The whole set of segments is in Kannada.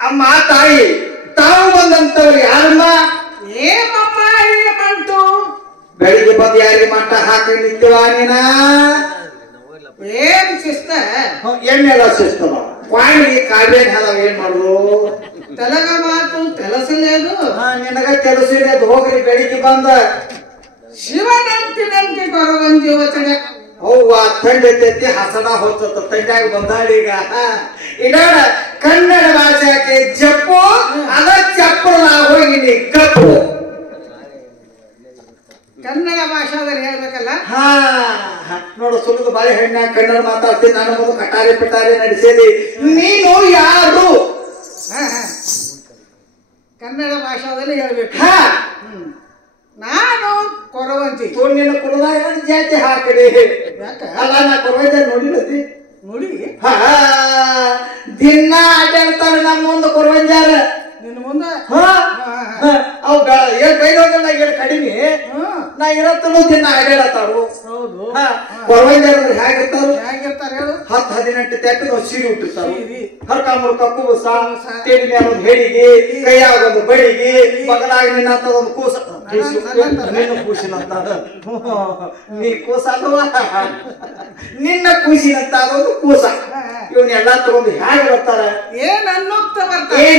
ಅಮ್ಮ ತಾಯಿ ತಾವು ಬಂದಂತವ್ರು ಯಾರಮ್ಮ ಏಮಮ್ಮ ಬಂತು ಬೆಳಿಗ್ಗೆ ಬಂದು ಯಾರಿಗೆ ಮಟ್ಟ ಹಾಕಿ ನಿಂತೀವ ನೀನ ಏನ್ ಶಿಸ್ತ ಎಣ್ಣೆಲ್ಲ ಶಿಸ್ತದ ಪಾಣಿಗೆ ಕಾಬೇನ್ ಹಲವ ಏನ್ ಮಾಡುದು ತೆಲಗ ಮಾತು ಕೆಲಸಲೇದು ನಿನಗ ಕೆಲಸ ಇದೆ ಹೋಗ್ರಿ ಬೆಳಿಗ್ಗೆ ಬಂದ ಶಿವನಂತಿನಂತೆ ಬರುವಂತ ಯೋಚನೆ ಅವ್ವ ತಂಡ ಎತ್ತೈತಿ ಹಸನ ಹೋಗ್ತದ ತಂಡಾಗ ಬಂದಾಳೀಗ ಇಡ ಕನ್ನಡ ಭಾಷೆಗೆ ಜಪ್ಪು ಅದ ಚಪ್ಪಲ ಹೋಗಿನಿ ಕಪ್ಪು ಕನ್ನಡ ಭಾಷಾದಲ್ಲಿ ಹೇಳ್ಬೇಕಲ್ಲ ಹಾ ನೋಡು ಸುಲಿದು ಬಾಳೆಹಣ್ಣ ಕನ್ನಡ ಮಾತಾಡ್ತೀನಿ ನಾನು ಮೊದಲು ಕಟಾರಿ ಪಿಟಾರಿ ನಡೆಸಿದಿ ನೀನು ಯಾರು ಕನ್ನಡ ಭಾಷಾದಲ್ಲಿ ಹೇಳ್ಬೇಕು ಹಾ ನಾನು ಕೊರವಂತಿ ನಿನ್ನ ಕುಲದಾಗ ಜಾತಿ ಹಾಕಡಿ ಯಾಕ ಅಲ್ಲ ನಾ ಕೊರವಂತ ನೋಡಿರತಿ ನೋಡಿ ಹಾ ದಿನ ಆಟಾಡ್ತಾರ ನಮ್ಮ ಮುಂದೆ ಕೊರವಂಜಾರ ನಿನ್ನ ಮುಂದೆ ಅವ್ ಏನ್ ಬೈದೋಗಲ್ಲ ಏನ್ ಕಡಿಮೆ ನಾ ಇರತ್ತನು ದಿನ ಆಡಾಡತ್ತಾರು ಹೌದು ಕೊರವಂಜಾರ ಹೇಗಿರ್ತಾರು ಹೇಗಿರ್ತಾರೆ ಹೇಳು 10-18 ತೆಪ್ಪದ ಒಂದು ಸೀರೆ ಉಟ್ಟಿರ್ತಾರ ಸೀರೆ. ಹರ್ಕ ಮುರ್ಕ ಕೂಸ ತೇಡಿ ಮೇಲೆ ಒಂದು ಹೆಡಿಗೆ ಕೈಯಾಗ ಒಂದು ಬಡಿಗೆ ಬಗಲಾಗ ನಿನ್ನಂತ ಒಂದು ಕೂಸ ನಿನ್ನ ಕೂಸಿನಂತ ನೀ ಕೂಸ ಅಲ್ವಾ ನಿನ್ನ ಕೂಸಿನಂತ ಅದೊಂದು ಕೂಸ ಇವನ್ನೆಲ್ಲ ತಗೊಂಡು ಹೇಗೆ ಬರ್ತಾರ ಏನ್ ಅನ್ನುತ್ತಾ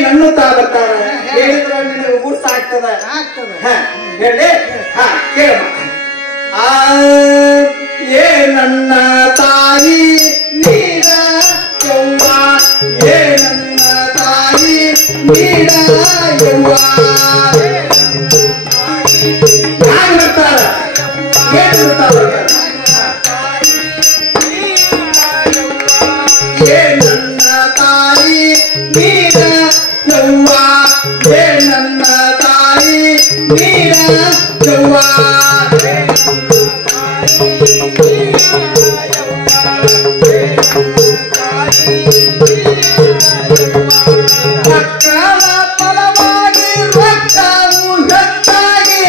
ಅನ್ನುತ್ತಾ ಬರ್ತಾರ ಹೇಳಿದ್ರ ನಿನಗೆ ಗುರ್ತಾಗ್ತದ ಆಗ್ತದೆ ಹೇಳಿ ಹಾ ಕೇಳಮ್ಮ ಏ ನನ್ನ ತಾಯಿ ನೀರ ಯವ್ವ ಏ ನನ್ನ ತಾಯಿ ನೀರ ಯವ್ವ ಯಾರು ಬರ್ತಾರ ಏನು ಬರ್ತಾರ ಏ ನನ್ನ ತಾಯಿ ನೀರ ಯವ್ವ ಏ ನನ್ನ ತಾಯಿ ನೀರ ಯವ್ವ ಮಕ್ಕಳ ಫಲವಾಗಿ ರಕ್ತವು ಹೆಚ್ಚಾಗಿ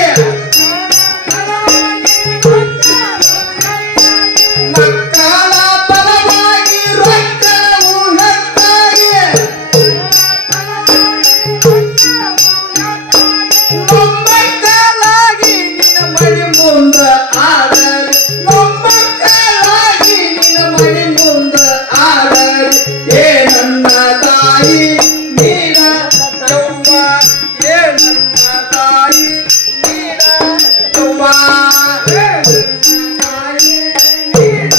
ಮಕ್ಕಳ ಫಲವಾಗಿ ರಕ್ತವು ಹೆಚ್ಚಾಗಿ ಮೊಮ್ಮಕ್ಕಳಾಗಿ ನಿನ್ನ ಮಡಿ ಮುಂದ ಆಡಲಿ ಮೊಮ್ಮಕ್ಕಳಾಗಿ ನಿನ್ನ ಮಡಿ ಮುಂದ ಆಡಲಿ ಏ ನನ್ನ ತಾಯಿ ನೀರ ಯವ್ವ ಏ ನನ್ನ ತಾಯಿ ನೀರ ಯವ್ವ ಏ ನನ್ನ ತಾಯಿ ನೀರ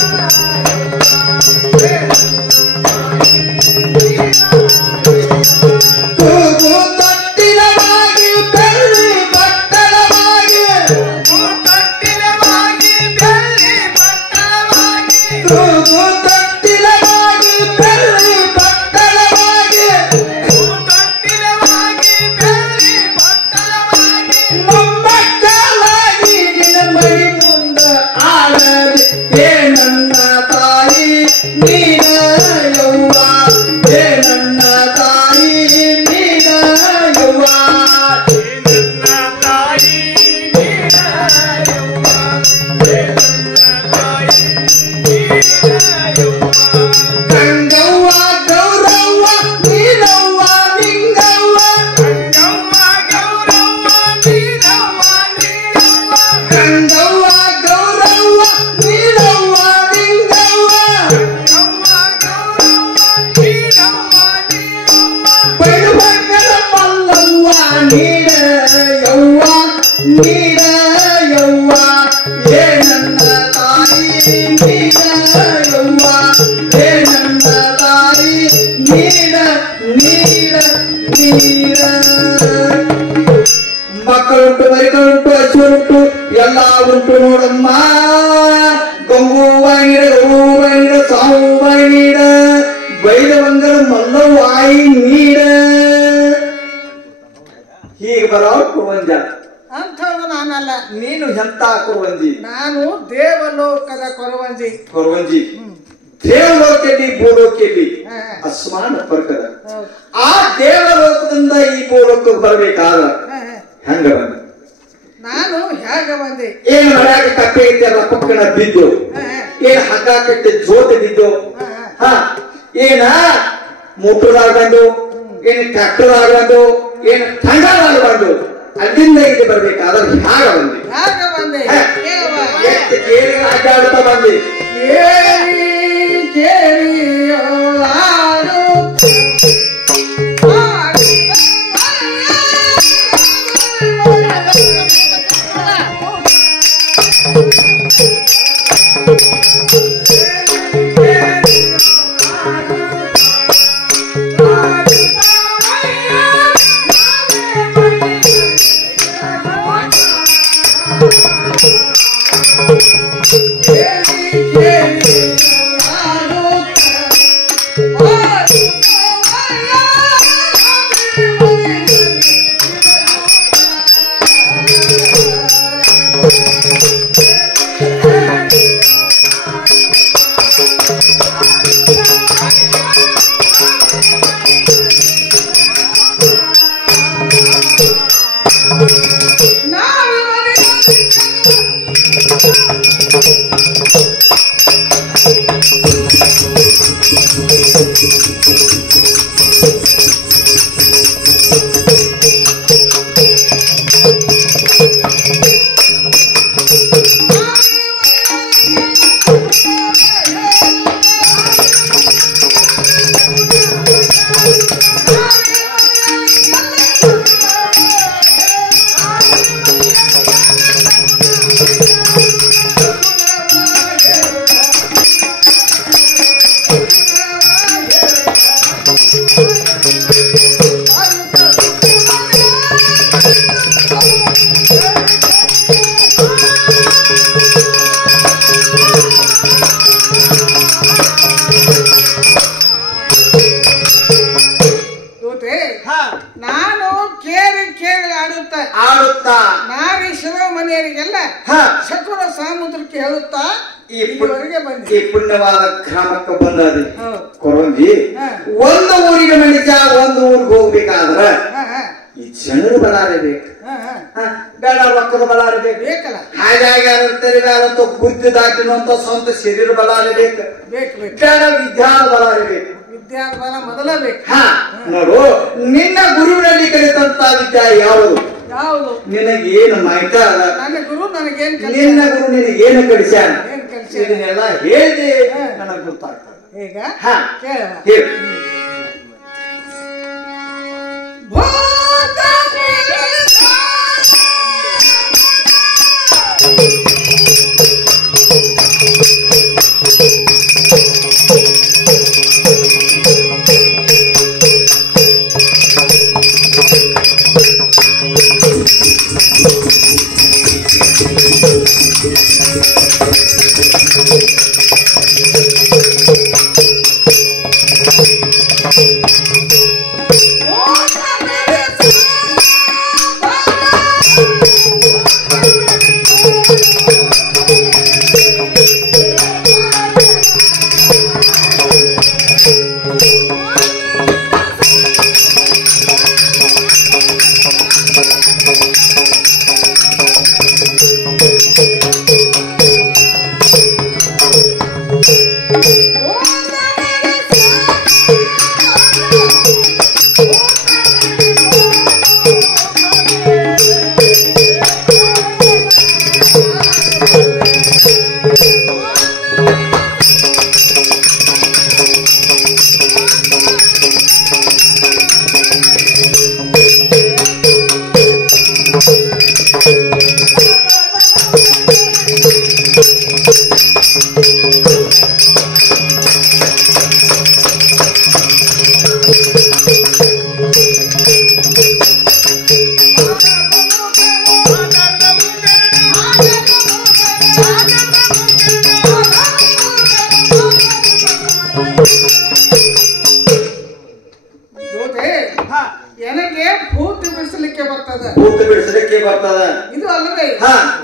ಕೂಗು ತೊಟ್ಟಿಲವಾಗಿ ಬೆಳ್ಳಿ ಬಟ್ಟಲವಾಗಿ ಕೂಗು ತೊಟ್ಟಿಲವಾಗಿ ಬೆಳ್ಳಿ ಬಟ್ಟಲವಾಗಿ ಮೊಮ್ಮಕ್ಕಳಾಗಿ ನಿನ್ನ ಮೈ ಮುಂದ ಆಡಲಿ ಏ ನನ್ನ ತಾಯಿ ನೀರ ಯವ್ವ ಏ ನನ್ನ ತಾಯಿ ನೀರ ಯವ್ವ ಗಂಗವ್ವ ಗೌರವ್ವ ನೀನವ್ವ ನಿಂಗವ್ವ ಗಂಗವ್ವ ಗೌರವ್ವ ನೀನವ್ವ ನಿಂಗವ್ವ ಬಡಬಗ್ಗರ ಮಲ್ಲವ್ವ ನೀರ ಯವ್ವ ನೀರ ಯವ್ವ ಏ ನನ್ನ ತಾಯಿ ನೀರ ಯವ್ವ ಏ ನನ್ನ ತಾಯಿ ನೀರ ನೀರ ನೀರ ಮಕ್ಕಳುಂಟು ಮರಿಗಳುಂಟು ಹಸುರುಂಟು ಎಲ್ಲ ಉಂಟು ನೋಡಮ್ಮ ಗಂಗು ಬಾಯಿಡ ಗೌ ಬಾಯಿಡ ಸಾವು ಬಾಯಿಡ ಬೈದವಂಗರ ಮಲ್ಲವಾಯಿ ನೀಡ ಹೀಗೆ ಬರೋ ಕುವಂಜ ಅಂಥದ್ದು ನಾನು ನಾನಲ್ಲ. ನೀನು ಎಂತ ಕೊರವಂಜಿ? ನಾನು ದೇವಲೋಕದ ಕೊರವಂಜಿ. ಕೊರವಂಜಿ ದೇವಲೋಕದಲ್ಲಿ ಭೂಲೋಕದಲ್ಲಿ ಅಸ್ಮಾನ ಫರ್ಕದ. ಆ ದೇವಲೋಕದಿಂದ ಈ ಭೂಲೋಕಕ್ಕೆ ಬರ್ಬೇಕಾದ ಹೆಂಗ ಬಂದ? ನಾನು ಹೇಗ ಬಂದೆ? ಏನ್ ಮರ್ಯಾಗ ಕಪ್ಪೆ ಐತೆಲ್ಲ ಪಕ್ಕನ ಬಿದ್ದು, ಏನ್ ಹಗ್ಗ ಕಟ್ಟಿ ಜೋತ ಬಿದ್ದು, ಏನ ಮೋಟರ್ದಾಗ ಬಂದು, ಏನ್ ಟ್ರ್ಯಾಕ್ಟರ್ ಆಗಬಂದು, ಏನ್ ಟಂಗಾದಾಗ ಬಂದು, ಅಲ್ಲಿಂದ ಇಲ್ಲಿ ಬರ್ಬೇಕಾದ್ರೆ ಹ್ಯಾಗ ಬಂದಿ? ಹೇಗ ಬಂದೆ? ಕೇಳಿ ಅಡ್ಡಾಡ್ತಾ ಬಂದಿ. ನಾನು ಕೇಳಿ ಕೇಳಿ ಆಡುತ್ತಾ ನಾರಿ ಶಿರೋಮಣಿಯರಿಗೆಲ್ಲ ಶಕುನ ಸಾಮುದ್ರಕ್ಕೆ ಹೇಳುತ್ತಾ ಇಲ್ಲಿವರೆಗೆ ಬಂದೆ. ಈ ಪುಣ್ಯವಾದ ಗ್ರಾಮಕ್ಕೆ ಬಂದది ಕೊರವಂಜಿ. ಒಂದು ಊರಿಗೆ ಮನುಷ್ಯ ಒಂದು ಊರಿಗೆ ಹೋಗ್ಬೇಕಾದ್ರ ಈ ಜನರು ಬಲಾರಬೇಕು, ಬೇಡ ರೊಕ್ಕದ ಬಲಾರಬೇಕು ಬೇಕಲ್ಲ. ಹಾಗಾಗಿ ಅಂತೂ ಬುದ್ಧಿ ದಾಟಿನಂತ ಸ್ವಂತ ಶರೀರ ಬಲಾರಬೇಕು, ಬೇಡ ವಿದ್ಯಾನ ಬಲಾರಬೇಕು. ವಿದ್ಯಾಬಲ ಮೊದಲ ಬೇಕು. ನೋಡು, ನಿನ್ನ ಗುರುವಿನಲ್ಲಿ ಕಲಿತಂತ ವಿದ್ಯಾ ಯಾವುದು? ಯಾವುದು? ನಿನಗೇನು ಮಾಹಿತ ಅದ? ನನ್ನ ಗುರು ನನಗೇನು ನಿನ್ನ ಗುರು ನಿನಗೇನು ಕಲಿಸ್ಯಾನ? ಇದನ್ನೆಲ್ಲ ಹೇಳಿ ನನಗೆ ಗೊತ್ತಾಗ್ತದೆ. ಈಗ ಕೇಳುವ.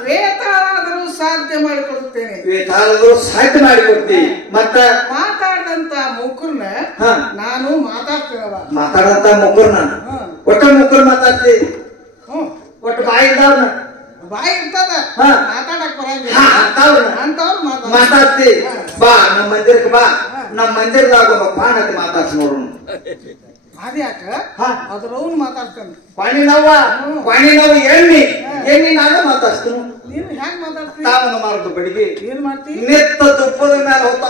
ವೇತಾಳಾದರೂ ಸಾಧ್ಯ ಮಾಡಿಕೊಡುತ್ತೇನೆ. ವೇತಾಳಾದರೂ ಸಾಧ್ಯ ಮಾಡಿಕೊಡ್ತಿ. ಮತ್ತ ಮಾತಾಡಂತ ಮುಕ್ಕರ್ನ ನಾನು ಮಾತಾಡ್ತೇನವ. ಮಾತಾಡಂತ ಮುಕ್ಕರ್ನ ಒಟ್ಟ ಮುಕ್ಕರ್ ಮಾತಾಡ್ತಿ. ಒಟ್ಟು ಬಾಯಿ ಇದ್ದಾವ್ನ ಬಾಯಿ ಇರ್ತದ ಮಾತಾಡಕ್ ಬರಂಗಿಲ್ಲ ಅಂತವ್ರು ಮಾತಾಡ್ತಿ. ಬಾ ನಮ್ಮ ಮಂದಿರಕ್ಕೆ ಬಾ, ನಮ್ಮ ಮಂದಿರದಾಗ ಒಬ್ಬ ಪಾಣತಿ ಮಾತಾಡ್ಸಿ ನೋಡು. ಅದ್ಯಾಕ ಅದ್ರವ್ನು ಮಾತಾಡ್ತಾನೆ. ಪಾಣಿ ನಾವು ಎಣ್ಣಿ ನಾನು ಮಾತಾಡ್ತೀನಿ. ನೀನು ಹೆಂಗ್ ಮಾತಾಡ್ತೀನಿ? ತಾವನ್ನ ಮಾರುದು ಬೆಳಿಗ್ಗೆ ಏನ್ ಮಾಡ್ತಿ? ನೆತ್ತ ತುಪ್ಪದ ಮೇಲೆ ಹೋಗ್ತಾ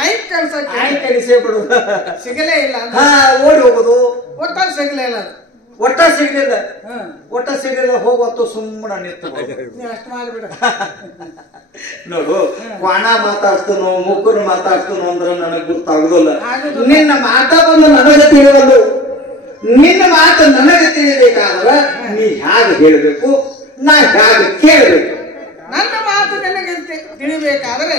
ಆಯ್ತು ಕಳ್ಸಕ್ಕೆ ಕಳಿಸೇ ಬಿಡುದು. ಸಿಗಲೇ ಇಲ್ಲ ಓಡಿ ಹೋಗುದು. ಒಟ್ಟಾಗಿ ಸಿಗಲೇ ಇಲ್ಲ. ಒಟ್ಟ ಸಿಗಲಿಲ್ಲ ಹೋಗುವತ್ತು ಸುಮ್ಮನೆ ನಿಂತು ಅಷ್ಟು ಮಾಡಿಬಿಡ. ನೋಡು, ಕ್ವಾಣ ಮಾತಾಡ್ತನೋ ಮುಕ್ಕರು ಮಾತಾಡ್ತನೋ ಅಂದ್ರೆ ನನಗೆ ಗೊತ್ತಾಗುದಿಲ್ಲ. ನಿನ್ನ ಮಾತ ಬಂದು ನನಗೆ ತಿಳಿಯಲು, ನಿನ್ನ ಮಾತು ನನಗೆ ತಿಳಿಯಬೇಕಾದ್ರೆ ನೀ ಹೇಗೆ ಹೇಳಬೇಕು, ನಾ ಹೇಗೆ ಕೇಳಬೇಕು. ನನ್ನ ಮಾತು ನಿನಗೆ ತಿಳಿಬೇಕಾದ್ರೆ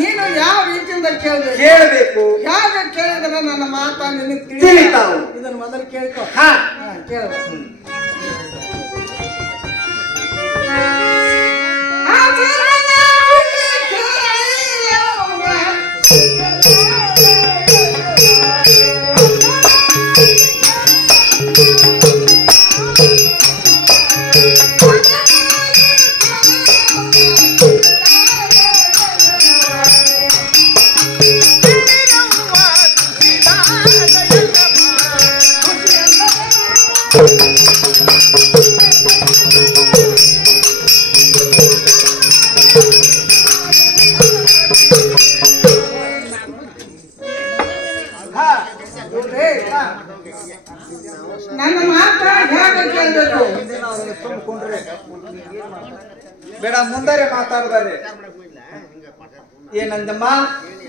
ನೀನು ಯಾವ ರೀತಿಯಿಂದ ಕೇಳಬೇಕು ಹೇಗೆ ಕೇಳಿದ್ರೆ ನನ್ನ ಮಾತ ನಿನಗೆ ತಿಳಿತಾವ. ಇದನ್ನ ಮೊದಲು ಕೇಳ್ಕೊ. ಕೇಳ. ನನ್ನ ಮಾತ ಹೇಗೆ ಕೇಳಬೇಕು? ಬೇಡ, ಮುಂದರೆ ಮಾತಾಡ್ಬಾರ್ರಿ. ಏನಂದಮ್ಮ?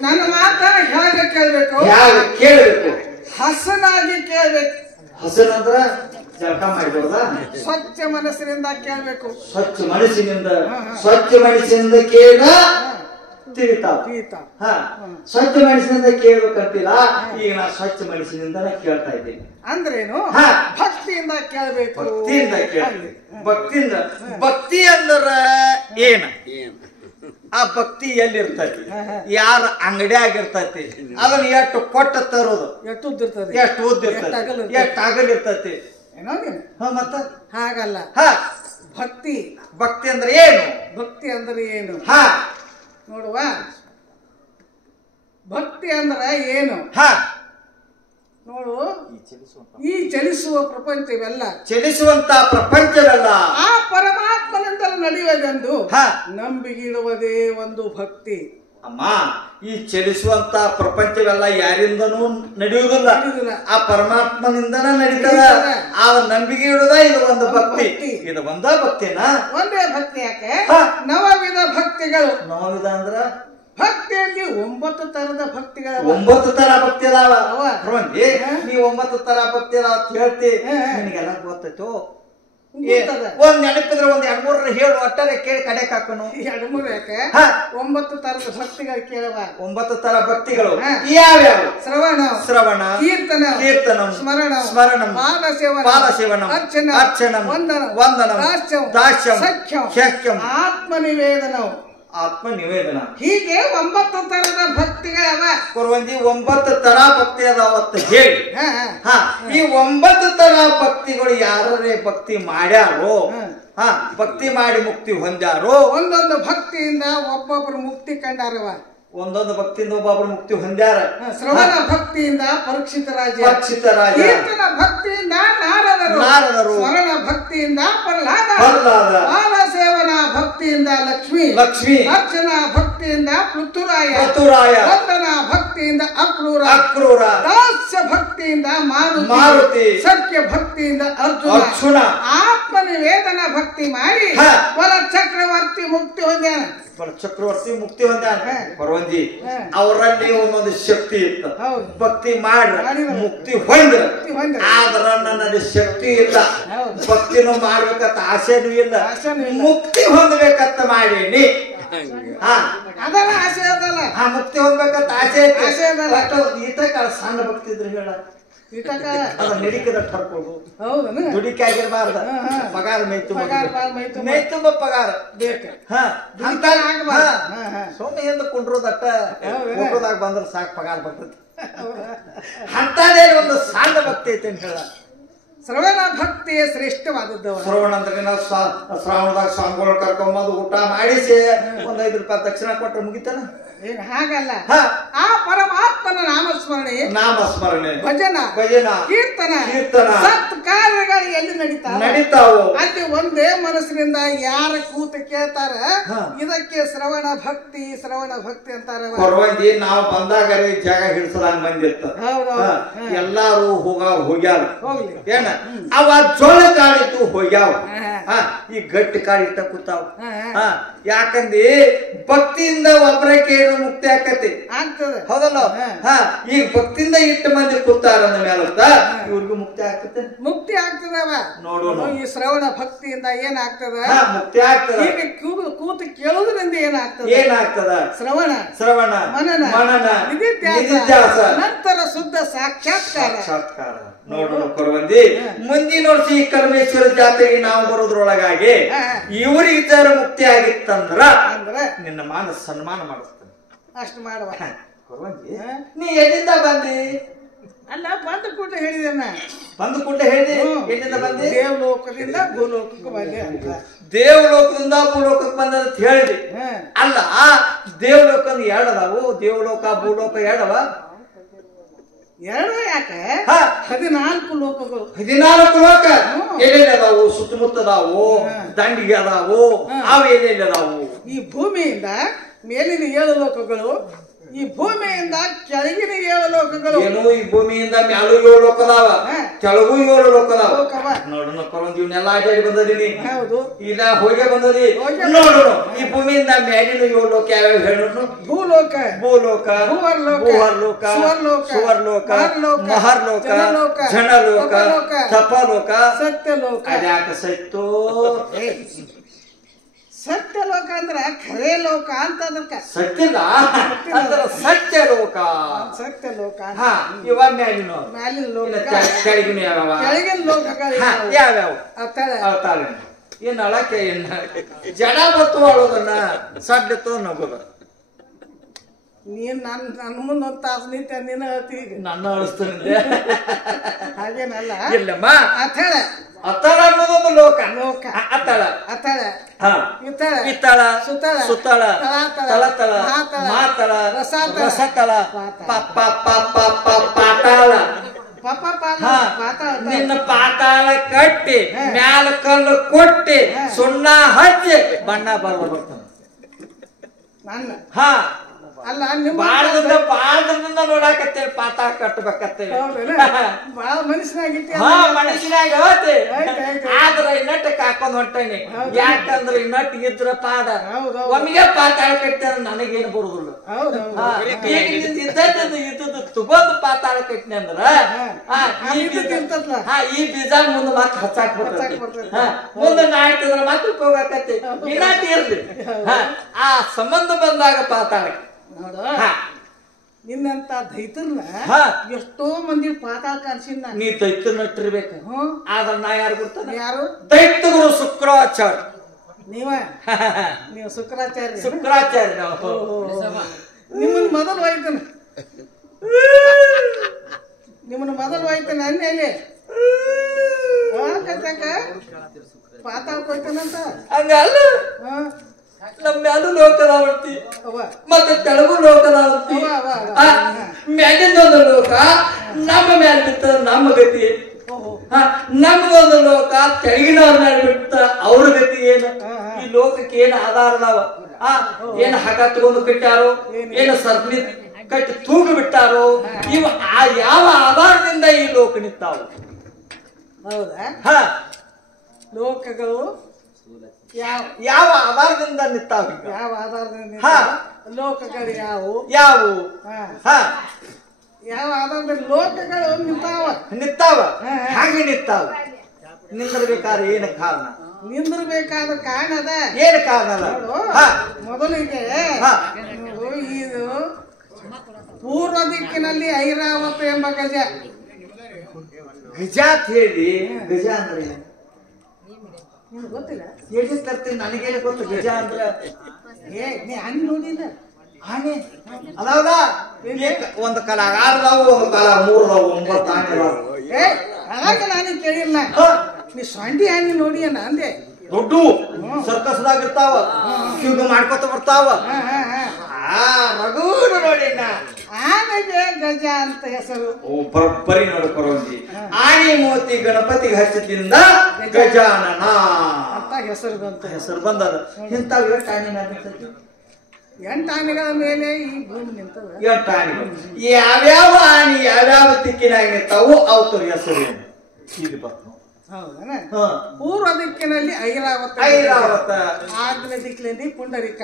ನನ್ನ ಮಾತ ಹೇಗೆ ಕೇಳಬೇಕು? ಹೇಗೆ ಕೇಳಬೇಕು? ಹಸನಾಗಿ ಕೇಳಬೇಕು. ಹಸನಂದ್ರ ಜಳಕ ಮಾಡಿಬಾರ್ದ? ಸ್ವಚ್ಛ ಮನಸ್ಸಿನಿಂದ ಕೇಳಬೇಕು. ಸ್ವಚ್ಛ ಮನಸ್ಸಿನಿಂದ ಕೇಳ ತಿಳಿತಾವ. ಸ್ವಚ್ಛ ಮನಸ್ಸಿನಿಂದ ಕೇಳ್ಬೇಕಂತಿಲ್ಲ. ಈಗ ನಾ ಸ್ವಚ್ಛ ಮನಸ್ಸಿನಿಂದ ಕೇಳ್ತಾ ಇದ್ದೀನಿ. ಅಂದ್ರೇನು? ಭಕ್ತಿಯಿಂದ ಕೇಳಬೇಕು. ಭಕ್ತಿ ಅಂದ್ರ ಏನ? ಆ ಭಕ್ತಿ ಎಲ್ಲಿರ್ತೈತಿ? ಯಾರ ಅಂಗಡಿಯಾಗಿರ್ತೈತಿ? ಅದನ್ನ ಎಷ್ಟು ಕೊಟ್ಟ ತರೋದು? ಎಷ್ಟು ಉದ್ದಿರ್ತದೆ? ಎಷ್ಟು ಉದ್ದಿರ್ತದೆ? ಎಷ್ಟು ಅಗಲಿರ್ತೈತಿ? ಏನೋ ಮತ್ತ ಹಾಗಲ್ಲ. ಭಕ್ತಿ ಅಂದ್ರೆ ಏನು? ಭಕ್ತಿ ಅಂದ್ರೆ ಏನು ನೋಡುವ. ಭಕ್ತಿ ಅಂದ್ರೆ ಏನು ನೋಡು. ಈ ಚಲಿಸುವ ಪ್ರಪಂಚವೆಲ್ಲ, ಚಲಿಸುವಂತ ಪ್ರಪಂಚವೆಲ್ಲ ಆ ಪರಮಾತ್ಮನಿಂದಲೂ ನಡೆಯುವುದೆಂದು ನಂಬಿಗಿಡುವುದೇ ಒಂದು ಭಕ್ತಿ. ಅಮ್ಮ, ಈ ಚಲಿಸುವಂತ ಪ್ರಪಂಚವೆಲ್ಲ ಯಾರಿಂದನೂ ನಡೆಯುವುದಿಲ್ಲ, ಆ ಪರಮಾತ್ಮನಿಂದನೇ ನಡೀತದ. ಆ ನಂಬಿಕೆ ಇಡುದ ಇದು ಒಂದು ಭಕ್ತಿ. ಇದು ಒಂದ ಭಕ್ತಿನ? ಒಂದೇ ಭಕ್ತಿ. ಯಾಕೆ? ನವವಿಧ ಭಕ್ತಿಗಳು. ನವವಿಧ ಅಂದ್ರ ಭಕ್ತಿಯಲ್ಲಿ 9 ತರದ ಭಕ್ತಿಗಳ. 9 ತರ ಭಕ್ತಿ ಅದಾವ. ನೀ 9 ತರ ಭಕ್ತಿ ಅದಾವ ಅಂತ ಹೇಳ್ತಿ, ನಿನಗೆಲ್ಲ ಗೊತ್ತಾಯ್ತು. ಒಂದ್ ನೆನಪಿದ್ರೆ ಒಂದ್ 2-3 ಹೇಳು, ಒಟ್ಟಾರೆ ಕೇಳಿ ಕಡೆಕ್ ಹಾಕೋನು. 2-3 ಯಾಕೆ? 9 ತರದ ಭಕ್ತಿಗಳು ಕೇಳವ. 9 ತರ ಭಕ್ತಿಗಳು ಯಾವ್ಯಾವ? ಶ್ರವಣ, ಕೀರ್ತನ, ಸ್ಮರಣ, ಪಾದಸೇವನ, ಅರ್ಚನ, ವಂದನ, ದಾಸ್ಯಂ, ಸಖ್ಯಂ, ಆತ್ಮನಿವೇದನ. ಹೀಗೆ 9 ತರದ ಭಕ್ತಿಗಳವ. ಕೊರವಂಜಿ 9 ತರ ಭಕ್ತಿ ಅದಾವತ್ತ ಹೇಳಿ. ಈ 9 ತರ ಭಕ್ತಿಗಳು ಯಾರೇ ಭಕ್ತಿ ಮಾಡ್ಯಾರೋ, ಭಕ್ತಿ ಮಾಡಿ ಮುಕ್ತಿ ಹೊಂದ್ಯಾರೋ, ಒಂದೊಂದು ಭಕ್ತಿಯಿಂದ ಒಬ್ಬೊಬ್ಬರು ಮುಕ್ತಿ ಕಂಡಾರವ. ಒಂದೊಂದು ಭಕ್ತಿಯಿಂದ ಒಬ್ಬೊಬ್ರು ಮುಕ್ತಿ ಹೊಂದ್ಯಾರ. ಶ್ರವಣ ಭಕ್ತಿಯಿಂದ ಪರೀಕ್ಷಿತ ರಾಜ, ಕೀರ್ತನ ಭಕ್ತಿಯಿಂದ ನಾರದರು, ಸ್ಮರಣ ಭಕ್ತಿಯಿಂದ ಪ್ರಹ್ಲಾದ, ಪಾದಸೇವನ ಭಕ್ತಿಯಿಂದ ಲಕ್ಷ್ಮಿ, ಅರ್ಚನಾ ಭಕ್ತಿಯಿಂದ ಪೃಥುರಾಯ, ವಂದನ ಭಕ್ತಿಯಿಂದ ಅಕ್ರೂರ, ದಾಸ್ಯ ಭಕ್ತಿಯಿಂದ ಮಾರುತಿ, ಸಖ್ಯ ಭಕ್ತಿಯಿಂದ ಅರ್ಜುನ, ಆತ್ಮನಿವೇದನ ಭಕ್ತಿ ಮಾಡಿ ಬಲ ಚಕ್ರವರ್ತಿ ಮುಕ್ತಿ ಹೊಂದ್ಯಾನ. ಚಕ್ರವರ್ತಿ ಮುಕ್ತಿ ಹೊಂದ್ಯಾನ. ಪರವಂಜಿ ಅವರಲ್ಲಿ ಒಂದೊಂದು ಶಕ್ತಿ ಇತ್ತು. ಭಕ್ತಿ ಮಾಡಿ ಮುಕ್ತಿ ಹೊಂದ್ರ. ಆದ್ರ ನನ್ನಲ್ಲಿ ಶಕ್ತಿ ಇಲ್ಲ, ಭಕ್ತಿನೂ ಮಾಡ್ಬೇಕಂತ ಆಸೆನೂ ಇಲ್ಲ, ಮುಕ್ತಿ ಹೊಂದ್ಬೇಕಂತ ಮಾಡೀನಿ. ಅದೆಲ್ಲ ಆಸೆ ಅದಲ್ಲ. ಮುಕ್ತಿ ಹೊಂದ್ಬೇಕಂತ ಆಸೆ ಐತಿ. ಈತ ಸಣ್ಣ ಭಕ್ತಿ ಇದ್ರೆ ಹೇಳ. ಅದ ನಡಿಕದ ಹರ್ಕೊಳ್ಳು ಹೌದನ ದುಡಿಕೆ ಆಗಿರಬಾರ್ದ ಪಗಾರ ಮೈ ತುಂಬ ಪಗಾರ ಬೇಕು ಸೊಮ್ಮೆ ಎಂದು ಕುಂಡ್ರೋದಟ್ಟ ಕುಂಡ್ರೋದಾಗ ಬಂದ್ರೆ ಸಾಕು ಪಗಾರ ಬರ್ತೈತಿ ಅಂತದೇ ಒಂದು ಸಣ್ಣ ಭಕ್ತಿ ಐತೆ ಅಂತ ಹೇಳ ಶ್ರವಣ ಭಕ್ತಿ ಶ್ರೇಷ್ಠವಾದದ್ದು ಶ್ರವಣ ಅಂದ್ರೆ ಶ್ರಾವಣದಾಗ ಸ್ವಾಮಿಗಳು ಕರ್ಕೊಂಬಂದು ಊಟ ಮಾಡಿಸಿ ಒಂದ್ 5 ರೂಪಾಯಿ ದಕ್ಷಿಣ ಕೊಟ್ಟರೆ ಮುಗಿತಾನ ಏನ್ ಹಾಗಲ್ಲ ಆ ಪರಮಾತ್ಮನ ನಾಮಸ್ಮರಣೆ ಭಜನ ಕೀರ್ತನ ಸತ್ ಕಾರ್ಯಗಳು ಎಲ್ಲಿ ನಡೀತಾವು ಅಲ್ಲಿ ಒಂದೇ ಮನಸ್ಸಿನಿಂದ ಯಾರ ಕೂತ ಕೇಳ್ತಾರ ಇದಕ್ಕೆ ಶ್ರವಣ ಭಕ್ತಿ ಅಂತಾರ ನಾವು ಬಂದಾಗ ಜಾಗ ಹಿಡಿಸದಂಗ ಬಂದಿರ್ತ ಎಲ್ಲಾರು ಹೋಗ್ಯಾರ ಏನ ಅವ ಜೋಳ ಕಾಳಿತ್ತು ಹೋಗ್ಯಾವ ಈ ಗಟ್ಟಿ ಕಾಳಿ ಇಟ್ಟ ಕೂತಾವ ಯಾಕಂದ್ರೆ ಭಕ್ತಿಯಿಂದ ಒಬ್ಬರ ಕೇಳಿ ಮುಕ್ತಿ ಆಕತಿ ಹೌದಲ್ಲ ಈಗ ಭಕ್ತಿಯಿಂದ ಇಟ್ಟು ಮಂದಿ ಕೂತಾರ ಮೇಲತ್ತ ಇವ್ರಿಗೂ ಮುಕ್ತಿ ಆಗ್ತದವ ನೋಡೋಣ ಈ ಶ್ರವಣ ಭಕ್ತಿಯಿಂದ ಏನಾಗ್ತದ ಮುಕ್ತಿ ಆಗ್ತದ ಈಗ ಕೂತು ಕೇಳೋದ್ರಿಂದ ಏನಾಗ್ತದ ಶ್ರವಣ ಮನನ ನಿಧಿಧ್ಯಾಸ ನಂತರ ಶುದ್ಧ ಸಾಕ್ಷಾತ್ಕಾರ ನೋಡೋಣ ಕೊರವಂದಿ ಮುಂದಿನ ವರ್ಷ ಈ ಕರ್ಮೇಶ್ವರ ಜಾತ್ರೆಗೆ ನಾವು ಬರೋದ್ರೊಳಗಾಗಿ ಇವ್ರಿಗೆ ಮುಕ್ತಿ ಆಗಿತ್ತಂದ್ರ ನಿನ್ನ ಸನ್ಮಾನ ಮಾಡಿಸ್ತಾನೆ ಅಷ್ಟು ಮಾಡುವ ನೀ ಎಲ್ಲಿಂದ ಬಂದಿ ಅಲ್ಲ ಬಂದ ಕೂಡಲೇ ಹೇಳಿದೇನ ಹೇಳಿ ಎಲ್ಲಿಂದ ಬಂದಿ ದೇವಲೋಕದಿಂದ ಭೂಲೋಕಕ್ಕೆ ಬಂದೆ ದೇವಲೋಕದಿಂದ ಭೂಲೋಕಕ್ಕೆ ಬಂದ ಅಂತ ಹೇಳಿದಿ ಅಲ್ಲ ದೇವಲೋಕ ಎರಡದಾವು ದೇವಲೋಕ ಭೂಲೋಕ ಎರಡವ ಎರಡು ಯಾಕೆ 14 ಲೋಕಗಳು 14 ಲೋಕ ಎಲ್ಲೆಲ್ಲಿ ಅದಾವು ಸುತ್ತಮುತ್ತದಾವು ದಂಡಿಗೆ ಅದಾವು ಅವು ಎಲ್ಲೆಲ್ಲಿ ಅದಾವು ಈ ಭೂಮಿಯಿಂದ ಮೇಲಿನ 7 ಲೋಕಗಳು ಈ ಭೂಮಿಯಿಂದ ಕೆಳಗಿನ 7 ಲೋಕಗಳು ಏನು ಈ ಭೂಮಿಯಿಂದ ಮ್ಯಾಲೂ 7 ಲೋಕ ಅದಾವ ಕೆಳಗೂ 7 ಲೋಕ ಅದಾವ ನೋಡೋಣ ಕೊರೊಂದು ಇವನ್ನೆಲ್ಲ ಆಟಾಡಿ ಬಂದದೀನಿ ಹೌದು ಇಲ್ಲ ಹೋಗಿ ಬಂದದಿ ನೋಡೋಣ ಈ ಭೂಮಿಯಿಂದ ಮ್ಯಾಲಿನ 7 ಲೋಕ ಯಾವ್ಯಾವ ಹೇಳೋಣ ಭೂಲೋಕ ಭೂವರ್ಲೋಕ ಸುವರ್ಲೋಕ ಮಹರ್ಲೋಕ ಜನಲೋಕ ತಪಲೋಕ ಸತ್ಯಲೋಕ ಅದ್ಯಾಕ ಸತ್ತು ಸತ್ಯಲೋಕ ಅಂದ್ರ ಖರೇ ಲೋಕ ಅಂತ ಅದಕ್ಕ ಸತ್ಯಲ್ಲ ಅಂದ್ರ ಸತ್ಯಲೋಕ ಇವ ಮ್ಯಾಲಿನ ಲೋಕ ಕೆಳಗಿನ ಲೋಕಗಳು ಯಾವ್ಯಾವ ಅವತಾರ ಏನ್ ಅಳಕ್ಕೆ ಏನ್ ಜಡ ಬತ್ತು ಅಳೋದನ್ನ ಸಡ್ಡತ್ತು ನಗೋದ ನೀನ್ ನನ್ನ ಮುಂದೆ ಒಂದು ತಾಸು ನಿಂತ ನೀನ ಈಗ ನನ್ನ ಅಳಿಸ್ತಾನೆ ಹಾಗೇನಲ್ಲ ಇಲ್ಲಮ್ಮ ಅಥಳ ಅನ್ನೋದೊಂದು ಲೋಕ ಅತ್ತಳ ಇತ್ತಳ ಸುತ್ತಳ ತಳತಳ ಮಾತಳ ರಸತಳ ಪಾತಾಳ ನಿನ್ನ ಪಾತಾಳ ಕಟ್ಟಿ ಮ್ಯಾಲ ಕಲ್ಲು ಕೊಟ್ಟಿ ಸುಣ್ಣ ಹಚ್ಚಿ ಬಣ್ಣ ಬರ್ತಾನೆ ಅಲ್ಲ ಬಾಳದಿಂದ ನೋಡಾಕತ್ತೇಳಿ ಪಾತಾಳ ಕಟ್ಟಬೇಕತ್ತೇಳಿ ಬಾಳ ಮನುಷ್ಯನಾಗಿತ್ತು ಮನುಷ್ಯನಾಗ ಹೋತಿ ಆದ್ರ ಇನ್ನಟ್ಟಕ್ಕೆ ಹಾಕೊಂಡ್ ಹೊಂಟೇನಿ ಯಾಕಂದ್ರ ಇನ್ನಟ್ ಇದ್ರ ಪಾದ ಒಮ್ಮಿಗೆ ಪಾತಾಳ ಕಟ್ಟಿ ಅಂದ್ರೆ ನನಗೇನು ಬರುದಿಲ್ಲ ಇದ್ದದ್ದು ತಗೊಂಡು ಪಾತಾಳ ಕಟ್ಟಿನಿ ಅಂದ್ರ ಈ ಬೀಜ ಮುಂದೆ ಮತ್ ಹಚ್ಚಾಕ್ ಬರ್ತೈತಿ ಮುಂದೆ ನಾಯ್ತಂದ್ರ ಮತ್ತೆ ಹೋಗಾಕತಿ ಇನ್ನಟ್ ಇರ್ಲಿ ಆ ಸಂಬಂಧ ಬಂದಾಗ ಪಾತಾಳಕ್ಕೆ ನಿನ್ನಂತ ದೈತನ್ನ ಎಷ್ಟೋ ಮಂದಿ ಪಾತಾಳ ಕಾಣಿಸಿದ ನೀ ದೈತ ನಟ್ಟಿರ್ಬೇಕು ಆದ್ರ ನಾ ಯಾರು ಗೊತ್ತಾನೆ ಯಾರು ದೈತಗುರು ಶುಕ್ರಾಚಾರ್ಯ ನೀವು ಶುಕ್ರಾಚಾರ್ಯ ನಾವು ನಿಮ್ಮನ್ನ ಮೊದಲು ಹೋಯ್ತಾನೆ ಅನ್ನೆಲ್ಲಿ ಪಾತಾಳ ಹೋಯ್ತಾನಂತ ಹಂಗಲ್ಲ ನಮ್ಮ ಮ್ಯಾಲೂ ಲೋಕದಾವರ್ತಿ ಮತ್ತೆ ತೆಳಗು ಲೋಕದಾವರ್ತಿ ಮ್ಯಾಲಿಂದೊಂದು ಲೋಕ ನಮ್ಮ ಮ್ಯಾಲ ಬಿತ್ತ ನಮ್ಮ ಗತಿ ನಮ್ದೊಂದು ಲೋಕ ತೆಳಗಿನವ್ರ ಮ್ಯಾಲ ಬಿತ್ತ ಅವ್ರ ಗತಿ ಏನು ಈ ಲೋಕಕ್ಕೆ ಏನು ಆಧಾರ ಅದಾವ ಏನ್ ಹಗ್ಗ ತಗೊಂಡು ಕಟ್ಟಾರೋ ಏನು ಸರ್ಲಿ ಕಟ್ಟಿ ತೂಗು ಬಿಟ್ಟಾರೋ ಇವ ಯಾವ ಆಧಾರದಿಂದ ಈ ಲೋಕ ನಿಂತಾವು ಹೌದಾ ಲೋಕಗಳು ಯಾವ ಆಧಾರದಿಂದ ನಿಂತಾವ ಯಾವ ಆಧಾರದಿಂದ ಲೋಕಗಳು ಯಾವ ಆಧಾರದಲ್ಲಿ ಲೋಕಗಳು ನಿಂತಾವ ಹಾಗೆ ನಿಂತಾವ ನಿಂದಿರ್ಬೇಕಾದ್ರೆ ಏನು ಕಾರಣ ನಿಂದಿರ್ಬೇಕಾದ ಕಾರಣದ ಏನು ಕಾರಣ ಮೊದಲಿಗೆ ಇದು ಪೂರ್ವ ದಿಕ್ಕಿನಲ್ಲಿ ಐರಾವತ ಎಂಬ ಗಜ ಗಜ ಅಂತ ಹೇಳಿ ಗಜ ಅಂದ್ರೆ ಗೊತ್ತಿಲ್ಲ ಹೇಳಿ ತರ್ತೀನಿ ನನಗೇನೆ ಗೊತ್ತು ಗಜ ಅಂದ್ರೆ ನೀ ಆನೆ ನೋಡಿಲ್ಲ ಆನೆ ಅದಾವಲ್ಲ ಒಂದು ಕಾಲ 6 ಅದಾವು ಒಂದು ಕಾಲ 3 ಅದಾವು 9 ಆನೆ ಅದಾವು ಹಾಗೆ ನಾನು ಕೇಳಿಲ್ಲ ನೀ ಸೊಂಡಿ ಆನೆ ನೋಡಿ ಅನ್ನ ಅಂದೆ ದೊಡ್ಡ ಸರ್ಕಸ್ದಾಗ ಇರ್ತಾವ ಹಿಂಗ ಮಾಡ್ಕೊತ ಬರ್ತಾವ ರಘುನ ನೋಡಿ ಆನೆಗೆ ಗಜ ಅಂತ ಹೆಸರು ಬರೀ ನೋಡ್ಕೊರೋಂಜಿ ಆನೆ ಮೂತಿ ಗಣಪತಿಗೆ ಹಚ್ಚಿದಿಂದ ಗಜಾನನ ಅಂತ ಹೆಸರು ಬಂದದ ಇಂಥವು 8 ಆನೆ 8 ಆನೆಗಳ ಮೇಲೆ ಈ ಭೂಮಿ ನಿಂತದ 8 ಆನೆಗಳು ಯಾವ್ಯಾವ ಆನೆ ಯಾವ್ಯಾವ ದಿಕ್ಕಿನಾಗ ನಿಂತಾವು ಅವತರ ಹೆಸರು ಇದು ಬರ್ತ ಪೂರ್ವ ದಿಕ್ಕಿನಲ್ಲಿ ಐರಾವತ ಆಗ್ನೇಯ ದಿಕ್ಕಿನಲ್ಲಿ ಪುಂಡರಿಕ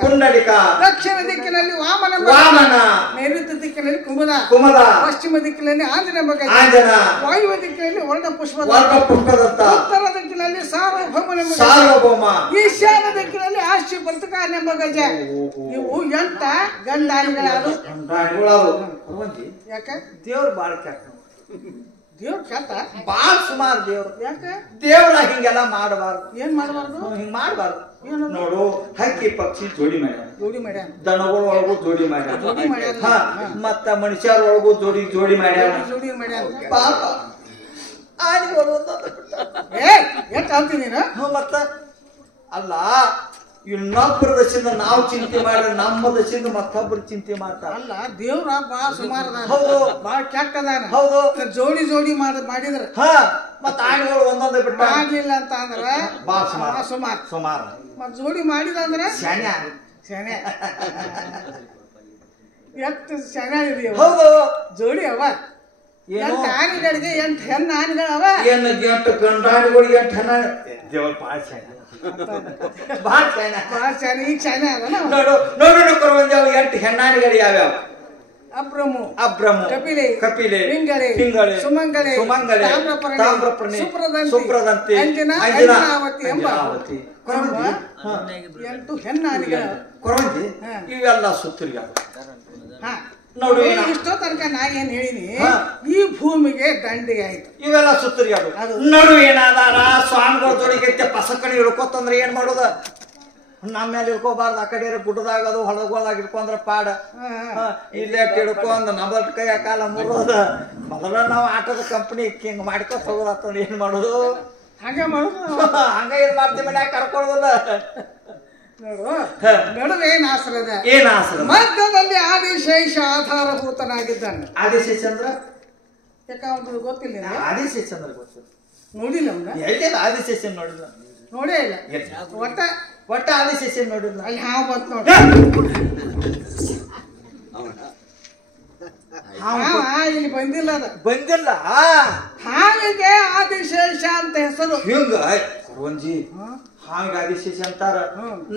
ದಕ್ಷಿಣ ದಿಕ್ಕಿನಲ್ಲಿ ವಾಮನ ನೈಋತ್ಯ ದಿಕ್ಕಿನಲ್ಲಿ ಕುಮುದ ಪಶ್ಚಿಮ ದಿಕ್ಕಿನಲ್ಲಿ ಆಂಜನ ವಾಯುವ್ಯ ದಿಕ್ಕಿನಲ್ಲಿ ವರ್ಣ ಪುಷ್ಪದತ್ತ ಉತ್ತರ ದಿಕ್ಕಿನಲ್ಲಿ ಸಾರ್ವಭೌಮ ಈಶಾನ್ಯ ದಿಕ್ಕಿನಲ್ಲಿ ಆಶಿ ಬರ್ತಕಾನೆಂಬ ಗಜ ಇವು 8 ಗಂಡಾನಿಗಳಾದವು ಯಾಕೆ ದೇವ್ರು ಬಾಳ ದೇವ್ರ ಖ್ಯಾತ ಬಾಳ ಸುಮಾರು ದೇವ್ರು ಯಾಕೆ ದೇವ್ರ ಹಿಂಗೆಲ್ಲ ಮಾಡಬಾರ್ದು ಏನ್ ಮಾಡಬಾರ್ದು ಹಿಂಗ್ ಮಾಡಬಾರ್ದು ನೋಡು ಹಕ್ಕಿ ಪಕ್ಷಿ ಜೋಡಿ ಮಾಡ್ಯಾನ ದನಗಳ ಒಳಗೂ ಜೋಡಿ ಮಾಡ್ಯಾನ ಮತ್ತ ಮನುಷ್ಯರ ಒಳಗೂ ಜೋಡಿ ಮಾಡ್ಯಾನ ಪಾಪ ಆನೆಗಳು ಎಷ್ಟು ಹೇಳ್ತೀನಿ ನೀನು ಮತ್ತ ಅಲ್ಲ ಇನ್ನೊಬ್ಬರ ದಶಿಂದ ನಾವು ಚಿಂತೆ ಮಾಡ್ರೆ ನಮ್ಮ ದಶಿಂದ ಮತ್ತೊಬ್ಬರು ಚಿಂತೆ ಮಾಡ್ತಾರ ಅಲ್ಲ ದೇವ್ರ ಬಾಳ ಸುಮಾರು ಹೌದು ಬಾಳ ಕೆಟ್ಟದಾನ ಹೌದು ಜೋಡಿ ಮಾಡಿದ್ರ ಮತ್ತ ಆನೆಗಳು ಒಂದೊಂದೇ ಬಿಟ್ಟ ಮಾಡ್ಲಿಲ್ಲ ಅಂತ ಅಂದ್ರ ಬಾಳ ಸುಮಾರು ಮತ್ ಜೋಡಿ ಮಾಡಿದ ಅಂದ್ರ ಶಾನೆ ಎಷ್ಟು ಚೆನ್ನಾಗಿದೆ ಹೌದು ಜೋಡಿ ಅವ 8 ಆನೆಗಳಿಗೆ 8 ಹೆಣ್ಣು ಆನೆಗಳು ಅವ 8 ಗಂಡಾನೆಗಳಿಗೆ 8 ಹೆಣ್ಣ ದೇವ್ರ ಬಾಳ ಶಾನೆ ಈಗ ಶಾನೆ ಅದ ನೋಡು ಕೊರವಂಜಾವು 8 ಹೆಣ್ಣಾನೆಗಳು ಯಾವ್ಯಾವ ಅಬ್ರಮು ಕಪಿಲೆ ಪಿಂಗಳೆ ಸುಮಂಗಲೆ ತಾಮ್ರಪರ್ಣಿ ಸುಪ್ರದಂತಿ ಅಂಜನಾವತಿ ಎಂಬ 8 ಹೆಣ್ಣಾನೆಗಳು ಕೊರವಂಜಿ ಇವೆಲ್ಲ ಸುತ್ತರಿಗೆ ನೋಡು ಇಷ್ಟೋ ತನಕ ನಾ ಏನ್ ಹೇಳಿನಿ ಈ ಭೂಮಿಗೆ ದಂಡಿಗೆ ಆಯ್ತು ಇವೆಲ್ಲ ಸುತ್ತರಿಗೆ ಅದು ನೋಡು ಏನಾದಾರ ಸ್ವಾಮಿಗಳ ಜೋಡಿಗೆ ಪಸಕಣಿ ಹಿಡ್ಕೋತಂದ್ರೆ ಏನ್ ಮಾಡೋದ ನಮ್ಮ ಮೇಲೆ ಇಳ್ಕೋಬಾರ್ದು ಆ ಕಡೆ ಗುಡ್ಡದಾಗದು ಹೊಲಗೊಳದಾಗ ಇಟ್ಕೊಂಡ್ರ ಪಾಡ ಇಲ್ಲೇ ಹಿಡ್ಕೊಂಡ್ ನಮ್ಮಲ್ ಕೈ ಕಾಲ ಮುರೋದ ಮೊದಲ ನಾವು ಆಟದ ಕಂಪನಿ ಹಿಂಗ್ ಮಾಡ್ಕೊತ ಹೋಗೋದ ಏನ್ ಮಾಡೋದು ಹಂಗ ಮಾಡೋದು ಹಂಗ ಏನ್ ಮಾಡ್ತೀವಿ ಮನ್ಯಾಗ ಕರ್ಕೊಳ್ಳೋದಿಲ್ಲ ನಡುವೆ ಏನ್ ಆಸರದ ಮಧ್ಯದಲ್ಲಿ ಆದಿಶೇಷ ಆಧಾರಭೂತನಾಗಿದ್ದಾನೆ ಆದಿಶೇಷ ಅಂದ್ರ ಯಾಕ ಅವ್ನು ಗೊತ್ತಿಲ್ಲ ಆದಿಶೇಷ ಅಂದ್ರ ಗೊತ್ತಿಲ್ಲ ನೋಡಿಲ್ಲ ಎಲ್ಲಿಲ್ಲ ಆದಿಶೇಷ ನೋಡಿಲ್ಲ ನೋಡೇ ಇಲ್ಲ ಒಟ್ಟ ಆದಿಶೇಷ ನೋಡಿಲ್ಲ ಅಲ್ಲಿ ಹಾವು ಬಂತ ನೋಡಿ ಇಲ್ಲಿ ಬಂದಿಲ್ಲ ಹಾವಿಗೆ ಆದಿಶೇಷ ಅಂತ ಹೆಸರು ಹಿಂಗ ಒಂಜಿ ಹಾವಿಗೆ ಆದಿಶೇಷ ಅಂತಾರ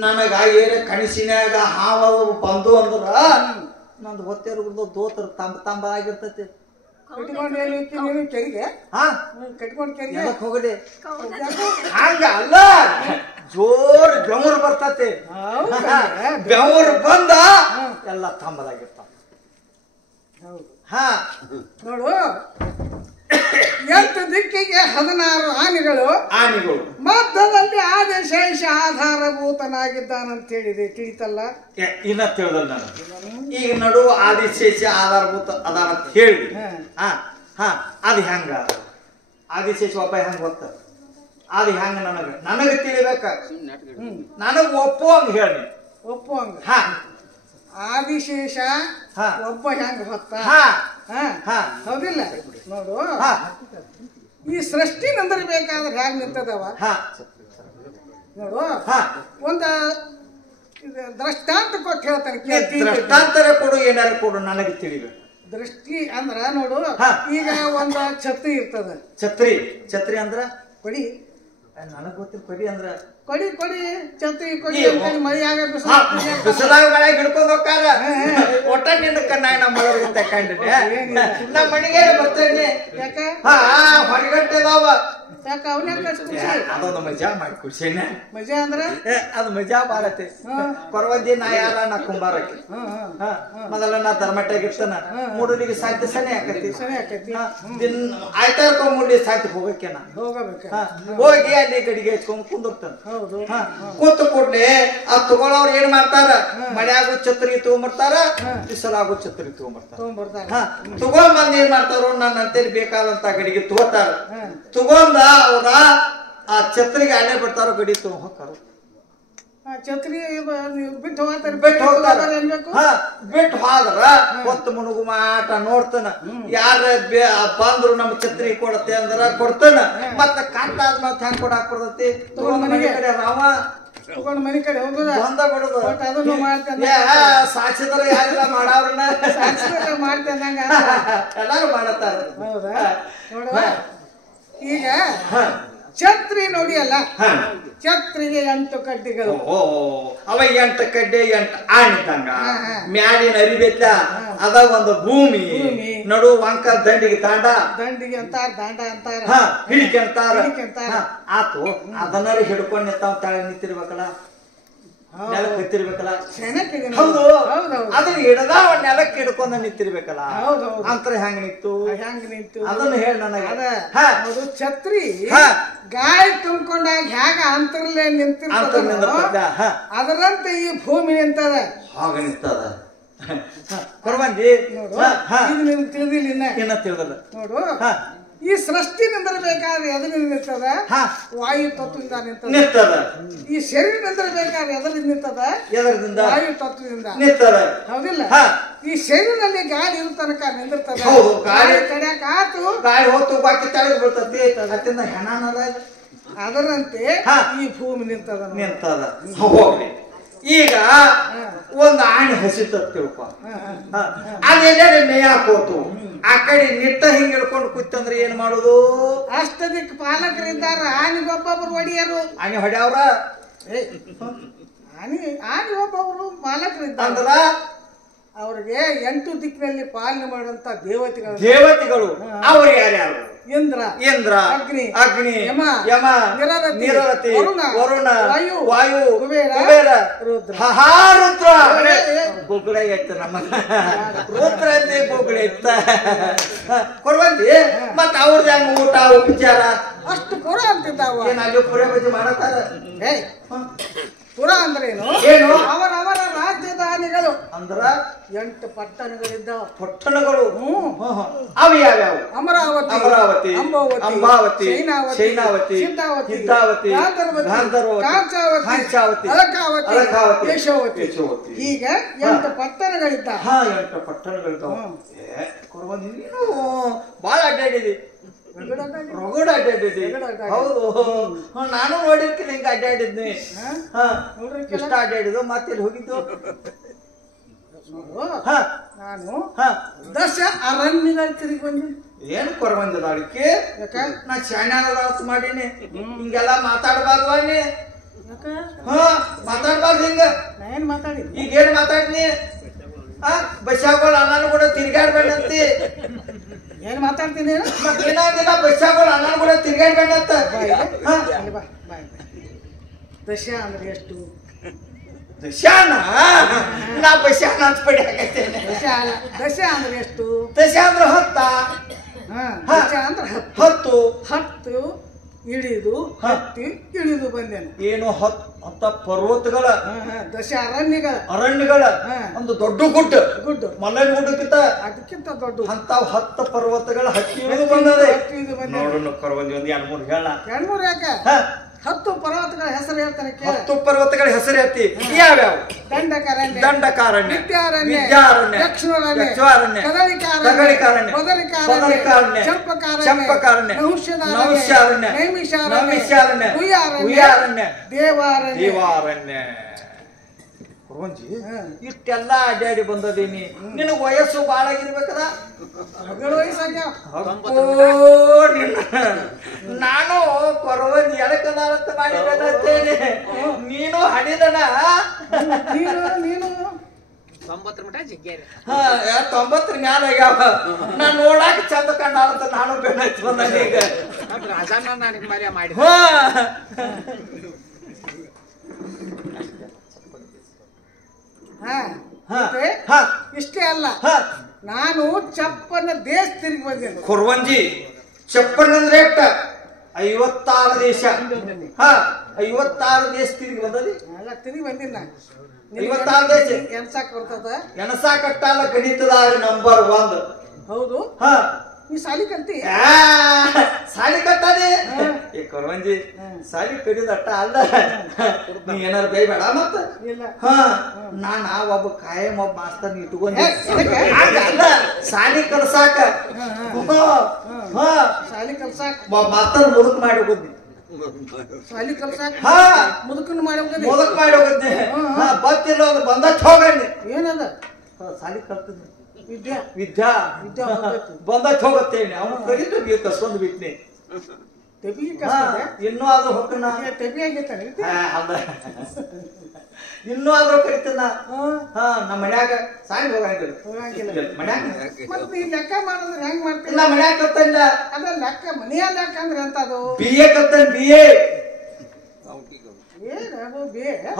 ನನಗ ಏನೇ ಕನಸಿನ್ಯಾಗ ಹಾವ ಬಂದು ಅಂದ್ರ ನಂದು ಹೊತ್ತೇರು ದೋತರ ತಂಬ ಆಗಿರ್ತೈತಿ ಹೋಗಲಿ ಹಂಗ ಅಲ್ಲ ಜೋರ್ ಬೆವರು ಬರ್ತತಿ ಬೆವರು ಬಂದ ಎಲ್ಲ ತಂಬದಾಗಿರ್ತಾವ ನೋಡು 8 ದಿಕ್ಕಿಗೆ 16 ಆನೆಗಳು ಮಧ್ಯದಲ್ಲಿ ಆದಿಶೇಷ ಆಧಾರಭೂತನಾಗಿದ್ದಾನಂತ ಹೇಳಿದೆ ತಿಳಿತಲ್ಲ ಇನ್ನ ತಿಳಿದಲ್ಲ ನಾನು ಈಗ ನಡು ಆದಿಶೇಷ ಆಧಾರಭೂತ ಅದಾನ ಅಂತ ಹೇಳಿ ಅದು ಹೆಂಗ ಆದಿಶೇಷ ಒಬ್ಬ ಹೆಂಗ ಗೊತ್ತ ಅದು ಹೆಂಗ ನನಗ ತಿಳಿಬೇಕ ನನಗ ಒಪ್ಪುವಂಗ ಹೇಳಿ ಒಪ್ಪುವಂಗ ಆದಿಶೇಷ ಒಬ್ಬ ಹೆಂಗ ಗೊತ್ತ ಹೌದಿಲ್ಲ ನೋಡು ಈ ಸೃಷ್ಟಿ ನಂದರ್ಬೇಕಾದ್ರೆ ಹ್ಯಾಂಗ ನಿಂತದವ ನೋಡು ಒಂದ ದೃಷ್ಟಾಂತ ಕೊಟ್ಟು ಹೇಳ್ತಾನೆ ದೃಷ್ಟಾಂತರ ಕೊಡು ಏನಾರು ಕೊಡು ನನಗೆ ತಿಳಿಬೇಕು ದೃಷ್ಟಿ ಅಂದ್ರ ನೋಡು ಈಗ ಒಂದ ಛತ್ರಿ ಇರ್ತದ ಛತ್ರಿ ಅಂದ್ರ ಕೊಡಿ ನನಗ್ ಗೊತ್ತಿಲ್ಲ ಕೊಡಿ ಅಂದ್ರ ಕೊಡಿ ಛತ್ರಿ ಕೊಡಿ ಮಳೆಯಾಗ ಬಿಸಿಲಾಗ ಮಳೆ ಹಿಡ್ಕೊಂಡ್ ಹೋಗ್ತಾರ ಒಟ್ಟ ನಿನ್ನ ಕಣ್ಣಾಗ ನಮ್ಮ ಮಗಳ ತಕೊಂಡಿದ್ದೆ ನಮ್ಮ ಮನೆಗೆ ಬರ್ತೇನೆ ಯಾಕೆ ಹೊರಗಟ್ಟೆ ಅದಾವ ಯಾಕ ಅವನ್ಯಾಕ ಅದೊಂದು ಮಜಾ ಮಾಡಿ ಖುಷಿನ ಮಜಾ ಅಂದ್ರ ಅದು ಮಜಾ ಬಾಳತಿ ಪರ್ವದಿ ನಾ ಯಾರ ನಾ ಕುಂಬಾರಕ್ಕೆ ಮೊದಲ ನಾ ಧರ್ಮಟ್ಟಾಗ ಇರ್ತಾನ ಮೂಡಲಿಗೆ ಸಾಧ್ಯ ಸನಿ ಆಕತಿ ಆಯ್ತಾರ್ಕೊ ಮೂಡಲಿ ಸಾಧ್ಯ ಹೋಗಕ್ಕೆ ನಾ ಹೋಗಿ ಅಲ್ಲಿ ಗಡಿಗೆ ಹಚ್ಕೊಂಡ್ ಕುಂದಿರ್ತಾನ ಕೂತು ಕೂಡ್ಲೆ ಅದ್ ತಗೊಳ್ಳೋರು ಏನ್ ಮಾಡ್ತಾರ ಮಳ್ಯಾಗು ಛತ್ರಿ ತಗೊಂಡ್ಬರ್ತಾರ ಬಿಸಲಾಗು ಛತ್ರಿ ತಗೊಂಡ್ಬರ್ತಾರ ತಗೊಂಡ್ ಏನ್ ಮಾಡ್ತಾರೋ ನನ್ನ ಅಂತೇಳಿ ಬೇಕಾದಂತ ಗಡಿಗೆ ತಗೋತಾರ ತಗೊಂಡ ಅವ್ರ ಆ ಛತ್ರಿಗೆ ಅಲ್ಲೇ ಬಿಡ್ತಾರೋ ಗಡಿ ತಗೊಂಡ್ ಹೋಗ್ತಾರ ಛತ್ರಿ ಬಿಟ್ಟು ಹೋಗ್ತಾರ ಬಿಟ್ಟು ಹೋದ್ರ ಹೊತ್ತು ಮುಣುಗು ಮಾಟ ನೋಡ್ತಾನ ಯಾರ ಬಂದ್ರು ನಮ್ ಛತ್ರಿ ಕೊಡತ್ತೆ ಅಂದ್ರ ಕೊಡ್ತಾನ ಮತ್ತ ಕಟ್ಟ ಆದ್ಮೇಲೆ ಹೆಂಗ್ ಕೊಡಾಕ್ ಬರ್ತೈತಿ ಮನೆ ಕಡೆ ರಾಮ ತಗೊಂಡ್ ಮನಿ ಕಡೆ ಹೋಗುದ ಬಂದ ಬಿಡುದು ಅದನ್ನು ಮಾಡ್ತಾನೆ ಸಾಕ್ಷಿದ್ರ ಯಾರಿಲ್ಲ ಮಾಡವ್ರನ್ನ ಮಾಡ್ತಾನ ಎಲ್ಲಾರು ಮಾಡತ್ತಾರ ಹೌದಾ ನೋಡುವ ಈಗ ಛತ್ರಿ ನೋಡಿಯಲ್ಲ ಛತ್ರಿಗೆ 8 ಕಡ್ಡಿಗಳು ಅವ 8 ಕಡ್ಡೆ 8 ಆಣಿತಂಗ ಮ್ಯಾಲಿನ ಅರಿಬೇಕ ಅದ ಒಂದು ಭೂಮಿ ನಡು ವಂಕ ದಂಡಿಗೆ ದಂಡಿಗೆ ಅಂತಾರ ದಾಂಡ ಅಂತಾರ ಹಿಡಿಕೆ ಅಂತಾರ ಆತು ಅದನ್ನಾರು ಹಿಡ್ಕೊಂಡ್ ನಿಂತಾವ ತಾಳೆ ನಿಂತಿರ್ಬೇಕಲ್ಲ ನೆಲಕ್ಕೆ ಹತ್ತಿರ್ಬೇಕಲ್ಲ ಹೌದು ಅದನ್ನ ಹಿಡದ ನೆಲಕ್ಕೆ ಹಿಡ್ಕೊಂಡ ನಿಂತಿರ್ಬೇಕಲ್ಲ ಅಂತರ ಹೆಂಗ್ ನಿಂತು ಅದನ್ನ ಹೇಳ ನನಗೆ ಛತ್ರಿ ಗಾಯ ತುಂಬಿಕೊಂಡಾಗ ಹೇಗ ಅಂತರ್ಲೆ ನಿಂತಿರ್ತದ ಅದರಂತೆ ಈ ಭೂಮಿ ನಿಂತದ ಹಾಗ ನಿಂತದ ಕೊರವಂದಿ ಇದು ನಿಮ್ಗೆ ತಿಳಿದಿಲ್ಲ ಇನ್ನ ತಿಳಿದಲ್ಲ ನೋಡು ಈ ಸೃಷ್ಟಿ ನಿಂದಿರಬೇಕಾದ್ರೆ ಎದರಿಂದ ನಿಂತದ ವಾಯು ತತ್ವದಿಂದ ನಿಂತದ ಈ ಶರೀರ ನಿಂದಿರಬೇಕಾದ್ರೆ ಎದರಿಂದ ನಿಂತದ ಎದರಿಂದ ವಾಯು ತತ್ವದಿಂದ ನಿಂತದ ಹೌದಿಲ್ಲ ಈ ಶರೀರದಲ್ಲಿ ಗಾಳಿ ಇರೋ ತನಕ ನಿಂದಿರ್ತದ ಗಾಳಿ ಕಡಿಯಾಕ ಆತು ಗಾಳಿ ಹೋತು ಬಾಕಿ ತಳಗ್ ಬರ್ತತಿ ಅದರಿಂದ ಹೆಣನಲ್ಲ ಅದರಂತೆ ಈ ಭೂಮಿ ನಿಂತದ ಹೋಗ್ಲಿ ಈಗ ಒಂದು ಆಣಿ ಹಸಿತ ತಿಳ್ಕೊ ಅದೆಲ್ಲ ಮೇಯಾಕೋತು ಆ ಕಡೆ ನಿಟ್ಟ ಹಿಂಗ್ ಹಿಡ್ಕೊಂಡು ಕೂತಂದ್ರೆ ಏನ್ ಮಾಡುದು ಅಷ್ಟದಿಕ್ ಪಾಲಕರಿದ್ದಾರ ಆನಿಗೊಬ್ಬೊಬ್ರು ಒಡಿಯರು ಆನೆ ಹೊಡ್ಯಾವ್ರ ಆನಿ ಒಬ್ಬೊಬ್ರು ಪಾಲಕರಿದ್ದಾರ ಅಂದ್ರ ಅವ್ರಿಗೆ 8 ದಿಕ್ಕಿನಲ್ಲಿ ಪಾಲನೆ ಮಾಡುವಂತ ದೇವತೆಗಳು ಅವ್ರು ಯಾರ್ಯಾರು ಇಂದ್ರ ಅಗ್ನಿ ಯಮ ನಿರವತಿ ವರುಣ ವಾಯು ಕುಬೇರ ರುದ್ರ ಗೋಗುಳ ಎತ್ತ ನಮ್ಮ ರುದ್ರ ಅಂತೆ ಗೋಗುಳ ಎತ್ತ ಕೊಡ್ಬಂದಿ ಮತ್ತ ಅವ್ರದ್ದು ಹೆಂಗ ಊಟ ಉಪಚಾರ ಅಷ್ಟು ಪುರ ಅಂತಿದ್ದಾವ ಏನ್ ಅಲ್ಲಿ ಪುರ ಬಜ್ಜಿ ಮಾಡತಾರ ಪುರ ಅಂದ್ರೇನು ಅವರವರ ರಾಜಧಾನಿಗಳು ಅಂದ್ರ 8 ಪಟ್ಟಣಗಳಿದ್ದಾವ ಪಟ್ಟಣಗಳು ಅವು ಯಾವ್ಯಾವ ಅಮರಾವತಿ ಅಂಬಾವತಿ ಶೈನಾವತಿ ಸಿದ್ಧಾವತಿ ಕಾಂಚಾವತಿ ಅಲಕಾವತಿ ಯಶೋವತಿ ಈಗ 8 ಪಟ್ಟಣಗಳಿದ್ದಾವ 8 ಪಟ್ಟಣಗಳಿದ್ದಾವ ನೀನು ಬಾಳ ಅಡ್ಡಾಡಿದಿ ರಗಡ ಅಡ್ಡಾಡಿದ್ದಿ ಹೌದು ನಾನು ನೋಡಿರ್ತೀನಿ ಹಿಂಗ ಅಡ್ಡಾಡಿದ್ನಿ ಇಷ್ಟ ಅಡ್ಡಾಡಿದ್ದು ಮತ್ತೆ ಹೋಗಿದ್ದು ನಾನು ದಶ ಅರಣ್ಯಗಳು ತಿರುಗಿ ಬಂದಿನಿ ಏನ್ ಕೊರಬಂದದ ಅದಕ್ಕೆ ನಾ ಶಾಣ್ಯಾಗ ಮಾಡೀನಿ ಹಿಂಗೆಲ್ಲ ಮಾತಾಡಬಾರ್ದು ಅನ್ನಿ ಮಾತಾಡ್ಬಾರ್ದು ಹಿಂಗ ಏನ್ ಮಾತಾಡಿದ್ನಿ ಈಗ ಏನ್ ಮಾತಾಡ್ನಿ ಬಸ್ಸಾಗಳು ಅಣ್ಣನ ಕೂಡ ತಿರ್ಗಾಡ್ಬೇಡಂತಿ ಏನ್ ಮಾತಾಡ್ತೀನಿ ದಿನ ಬಸ್ಸಾಗಳು ಅಣ್ಣನ ಕೂಡ ತಿರ್ಗಾಡ್ಬೇಡಂತ ದಶ ಅಂದ್ರೆ ಎಷ್ಟು ದಶಾನ ನಾ ಬಸ್ಸಾನ ಅಂತ ಪಡಿ ಆಗತ್ತೇನೆ ದಶ ಅಂದ್ರೆ ಎಷ್ಟು ದಶ ಅಂದ್ರೆ 10 10 ಇಳಿದು ಹತ್ತಿ ಇಳಿದು ಬಂದೇನು ಏನು 10 ಪರ್ವತಗಳ ದಶ ಅರಣ್ಯಗಳ ಒಂದು ದೊಡ್ಡ ಗುಡ್ಡ ಮಲ್ಲನ ಗುಡ್ಡಕ್ಕಿಂತ ಅದಕ್ಕಿಂತ ದೊಡ್ಡ ಅಂತ 10 ಪರ್ವತಗಳ ಹತ್ತಿ ಇಳಿದು ಬಂದದೆ ನೋಡು ಕೊರವಂದಿ ಒಂದು 2-3 ಹೇಳ 2-3 ಯಾಕ 10 ಪರ್ವತಗಳ ಹೆಸರು ಹೇಳ್ತಾನೆ 10 ಪರ್ವತಗಳ ಹೆಸರು ಹೇಳ್ತಿ ಯಾವ್ಯಾವ ದಂಡಕಾರಣ್ಯ ವಿದ್ಯಾರಣ್ಯ ಯಕ್ಷಾರಣ್ಯ ಕದಳಿಕಾರಣ್ಯ ಬದರಿಕಾರಣ್ಯ ಚಂಪಕಾರಣ್ಯ ನಹುಷ್ಯಾರಣ್ಯ ನೈಮಿಷಾರಣ್ಯ ಉಯ್ಯಾರಣ್ಯ ದೇವಾರಣ್ಯ ಇಷ್ಟೆಲ್ಲ ಅಡ್ಡಾಡಿ ಬಂದದೀನಿ ನಿನಗ್ ವಯಸ್ಸು ಬಾಳ ಆಗಿರ್ಬೇಕದ ನಾನು ಕೊರವಂದಿ ಎಳಕದಾರಂತ ಮಾಡಿದ್ದೇನೆ ನೀನು ಹಡಿದನ ನೀನು 90 ಮಟ ಜಗ್ಗ್ಯಾರ 90 ಮ್ಯಾಲ ಆಗ್ಯಾವ ನಾನ್ ನೋಡಾಕ ಚಂದ ಕಂಡ ನಾನು ಬೆನ್ನೈತ್ ಬಂದ ಈಗ ರಾಜಣ್ಣ ನನಗೆ ಮರ್ಯ ಮಾಡಿ ಇಷ್ಟೇ ಅಲ್ಲ ನಾನು ಚಪ್ಪನ ದೇಶ ತಿರುಗಿ ಬಂದೇನೆ ಕುರ್ವಂಜಿ ಚಪ್ಪನ್ ಅಂದ್ರೆ ಎಷ್ಟ 56 ದೇಶ 56 ದೇಶ ತಿರುಗಿ ಬಂದದಿ ಅಲ್ಲ ತಿರುಗಿ ಬಂದಿಲ್ಲ 56 ದೇಶ ಎನ್ಸಾಕ್ ಬರ್ತದ ಎಣಸಾಕಟ್ಟಲ್ಲ ಗಣಿತದಾಗ ನಂಬರ್ 1 ಹೌದು ನೀ ಸಾಲಿ ಕಲ್ತಿ ಸಾಲಿ ಕಟ್ಟದೆ ಏ ಕೊರವಂಜಿ ಸಾಲಿ ಕಡಿದಟ್ಟ ಅಲ್ಲ ನೀ ಏನಾರು ಬೈಬೇಡ ಮತ್ತ ನಾನ ಒಬ್ಬ ಕಾಯಂ ಒಬ್ಬ ಮಾಸ್ತರ್ ಇಟ್ಕೊಂಡಿ ಅಲ್ಲ ಸಾಲಿ ಕಲ್ಸಾಕ ಸಾಲಿ ಕಲ್ಸಾಕ್ ಮಾಸ್ತರ್ ಮುದುಕ್ ಮಾಡಿ ಹೋಗುದ್ನಿ ಸಾಲಿ ಕಲ್ಸಾಕ ಮುದುಕನ್ ಮಾಡಿ ಹೋಗುದ್ನಿ ಮುದುಕ್ ಮಾಡಿ ಹೋಗುದ್ನಿ ಬತ್ತಿಲ್ಲ ಅದು ಬಂದಟ್ ಹೋಗಣ್ಣಿ ಏನದ ಸಾಲಿ ಕಲ್ತಿದ್ನಿ ವಿದ್ಯಾ ವಿದ್ಯಾ ಬಂದಟ್ ಹೋಗುತ್ತೇನೆ ಅವನು ಕಲಿತು ಕಸ್ಕೊಂಡ್ ಬಿಟ್ನಿ ಇನ್ನೂ ಆದ್ರೂ ಹೊಕ್ಕನ ಅಲ್ಲ ಇನ್ನೂ ಆದ್ರೂ ಕರಿತನ ನಮ್ಮ ಮನ್ಯಾಗ ಸಾಂಗ್ ಹೋಗಂಗಿಲ್ಲ ಮನ್ಯಾಗ ಲೆಕ್ಕ ಮಾಡಿದ್ರೆ ಹೆಂಗ್ ಮಾಡ್ತೀನಿ ನಾ ಮನ್ಯಾಗ ಕಲ್ತಂಡ ಅದ ಲೆಕ್ಕ ಮನೆಯ ಲೆಕ್ಕ ಅಂದ್ರೆ ಅಂತ ಅದು BA ಕಲ್ತಂಡ BA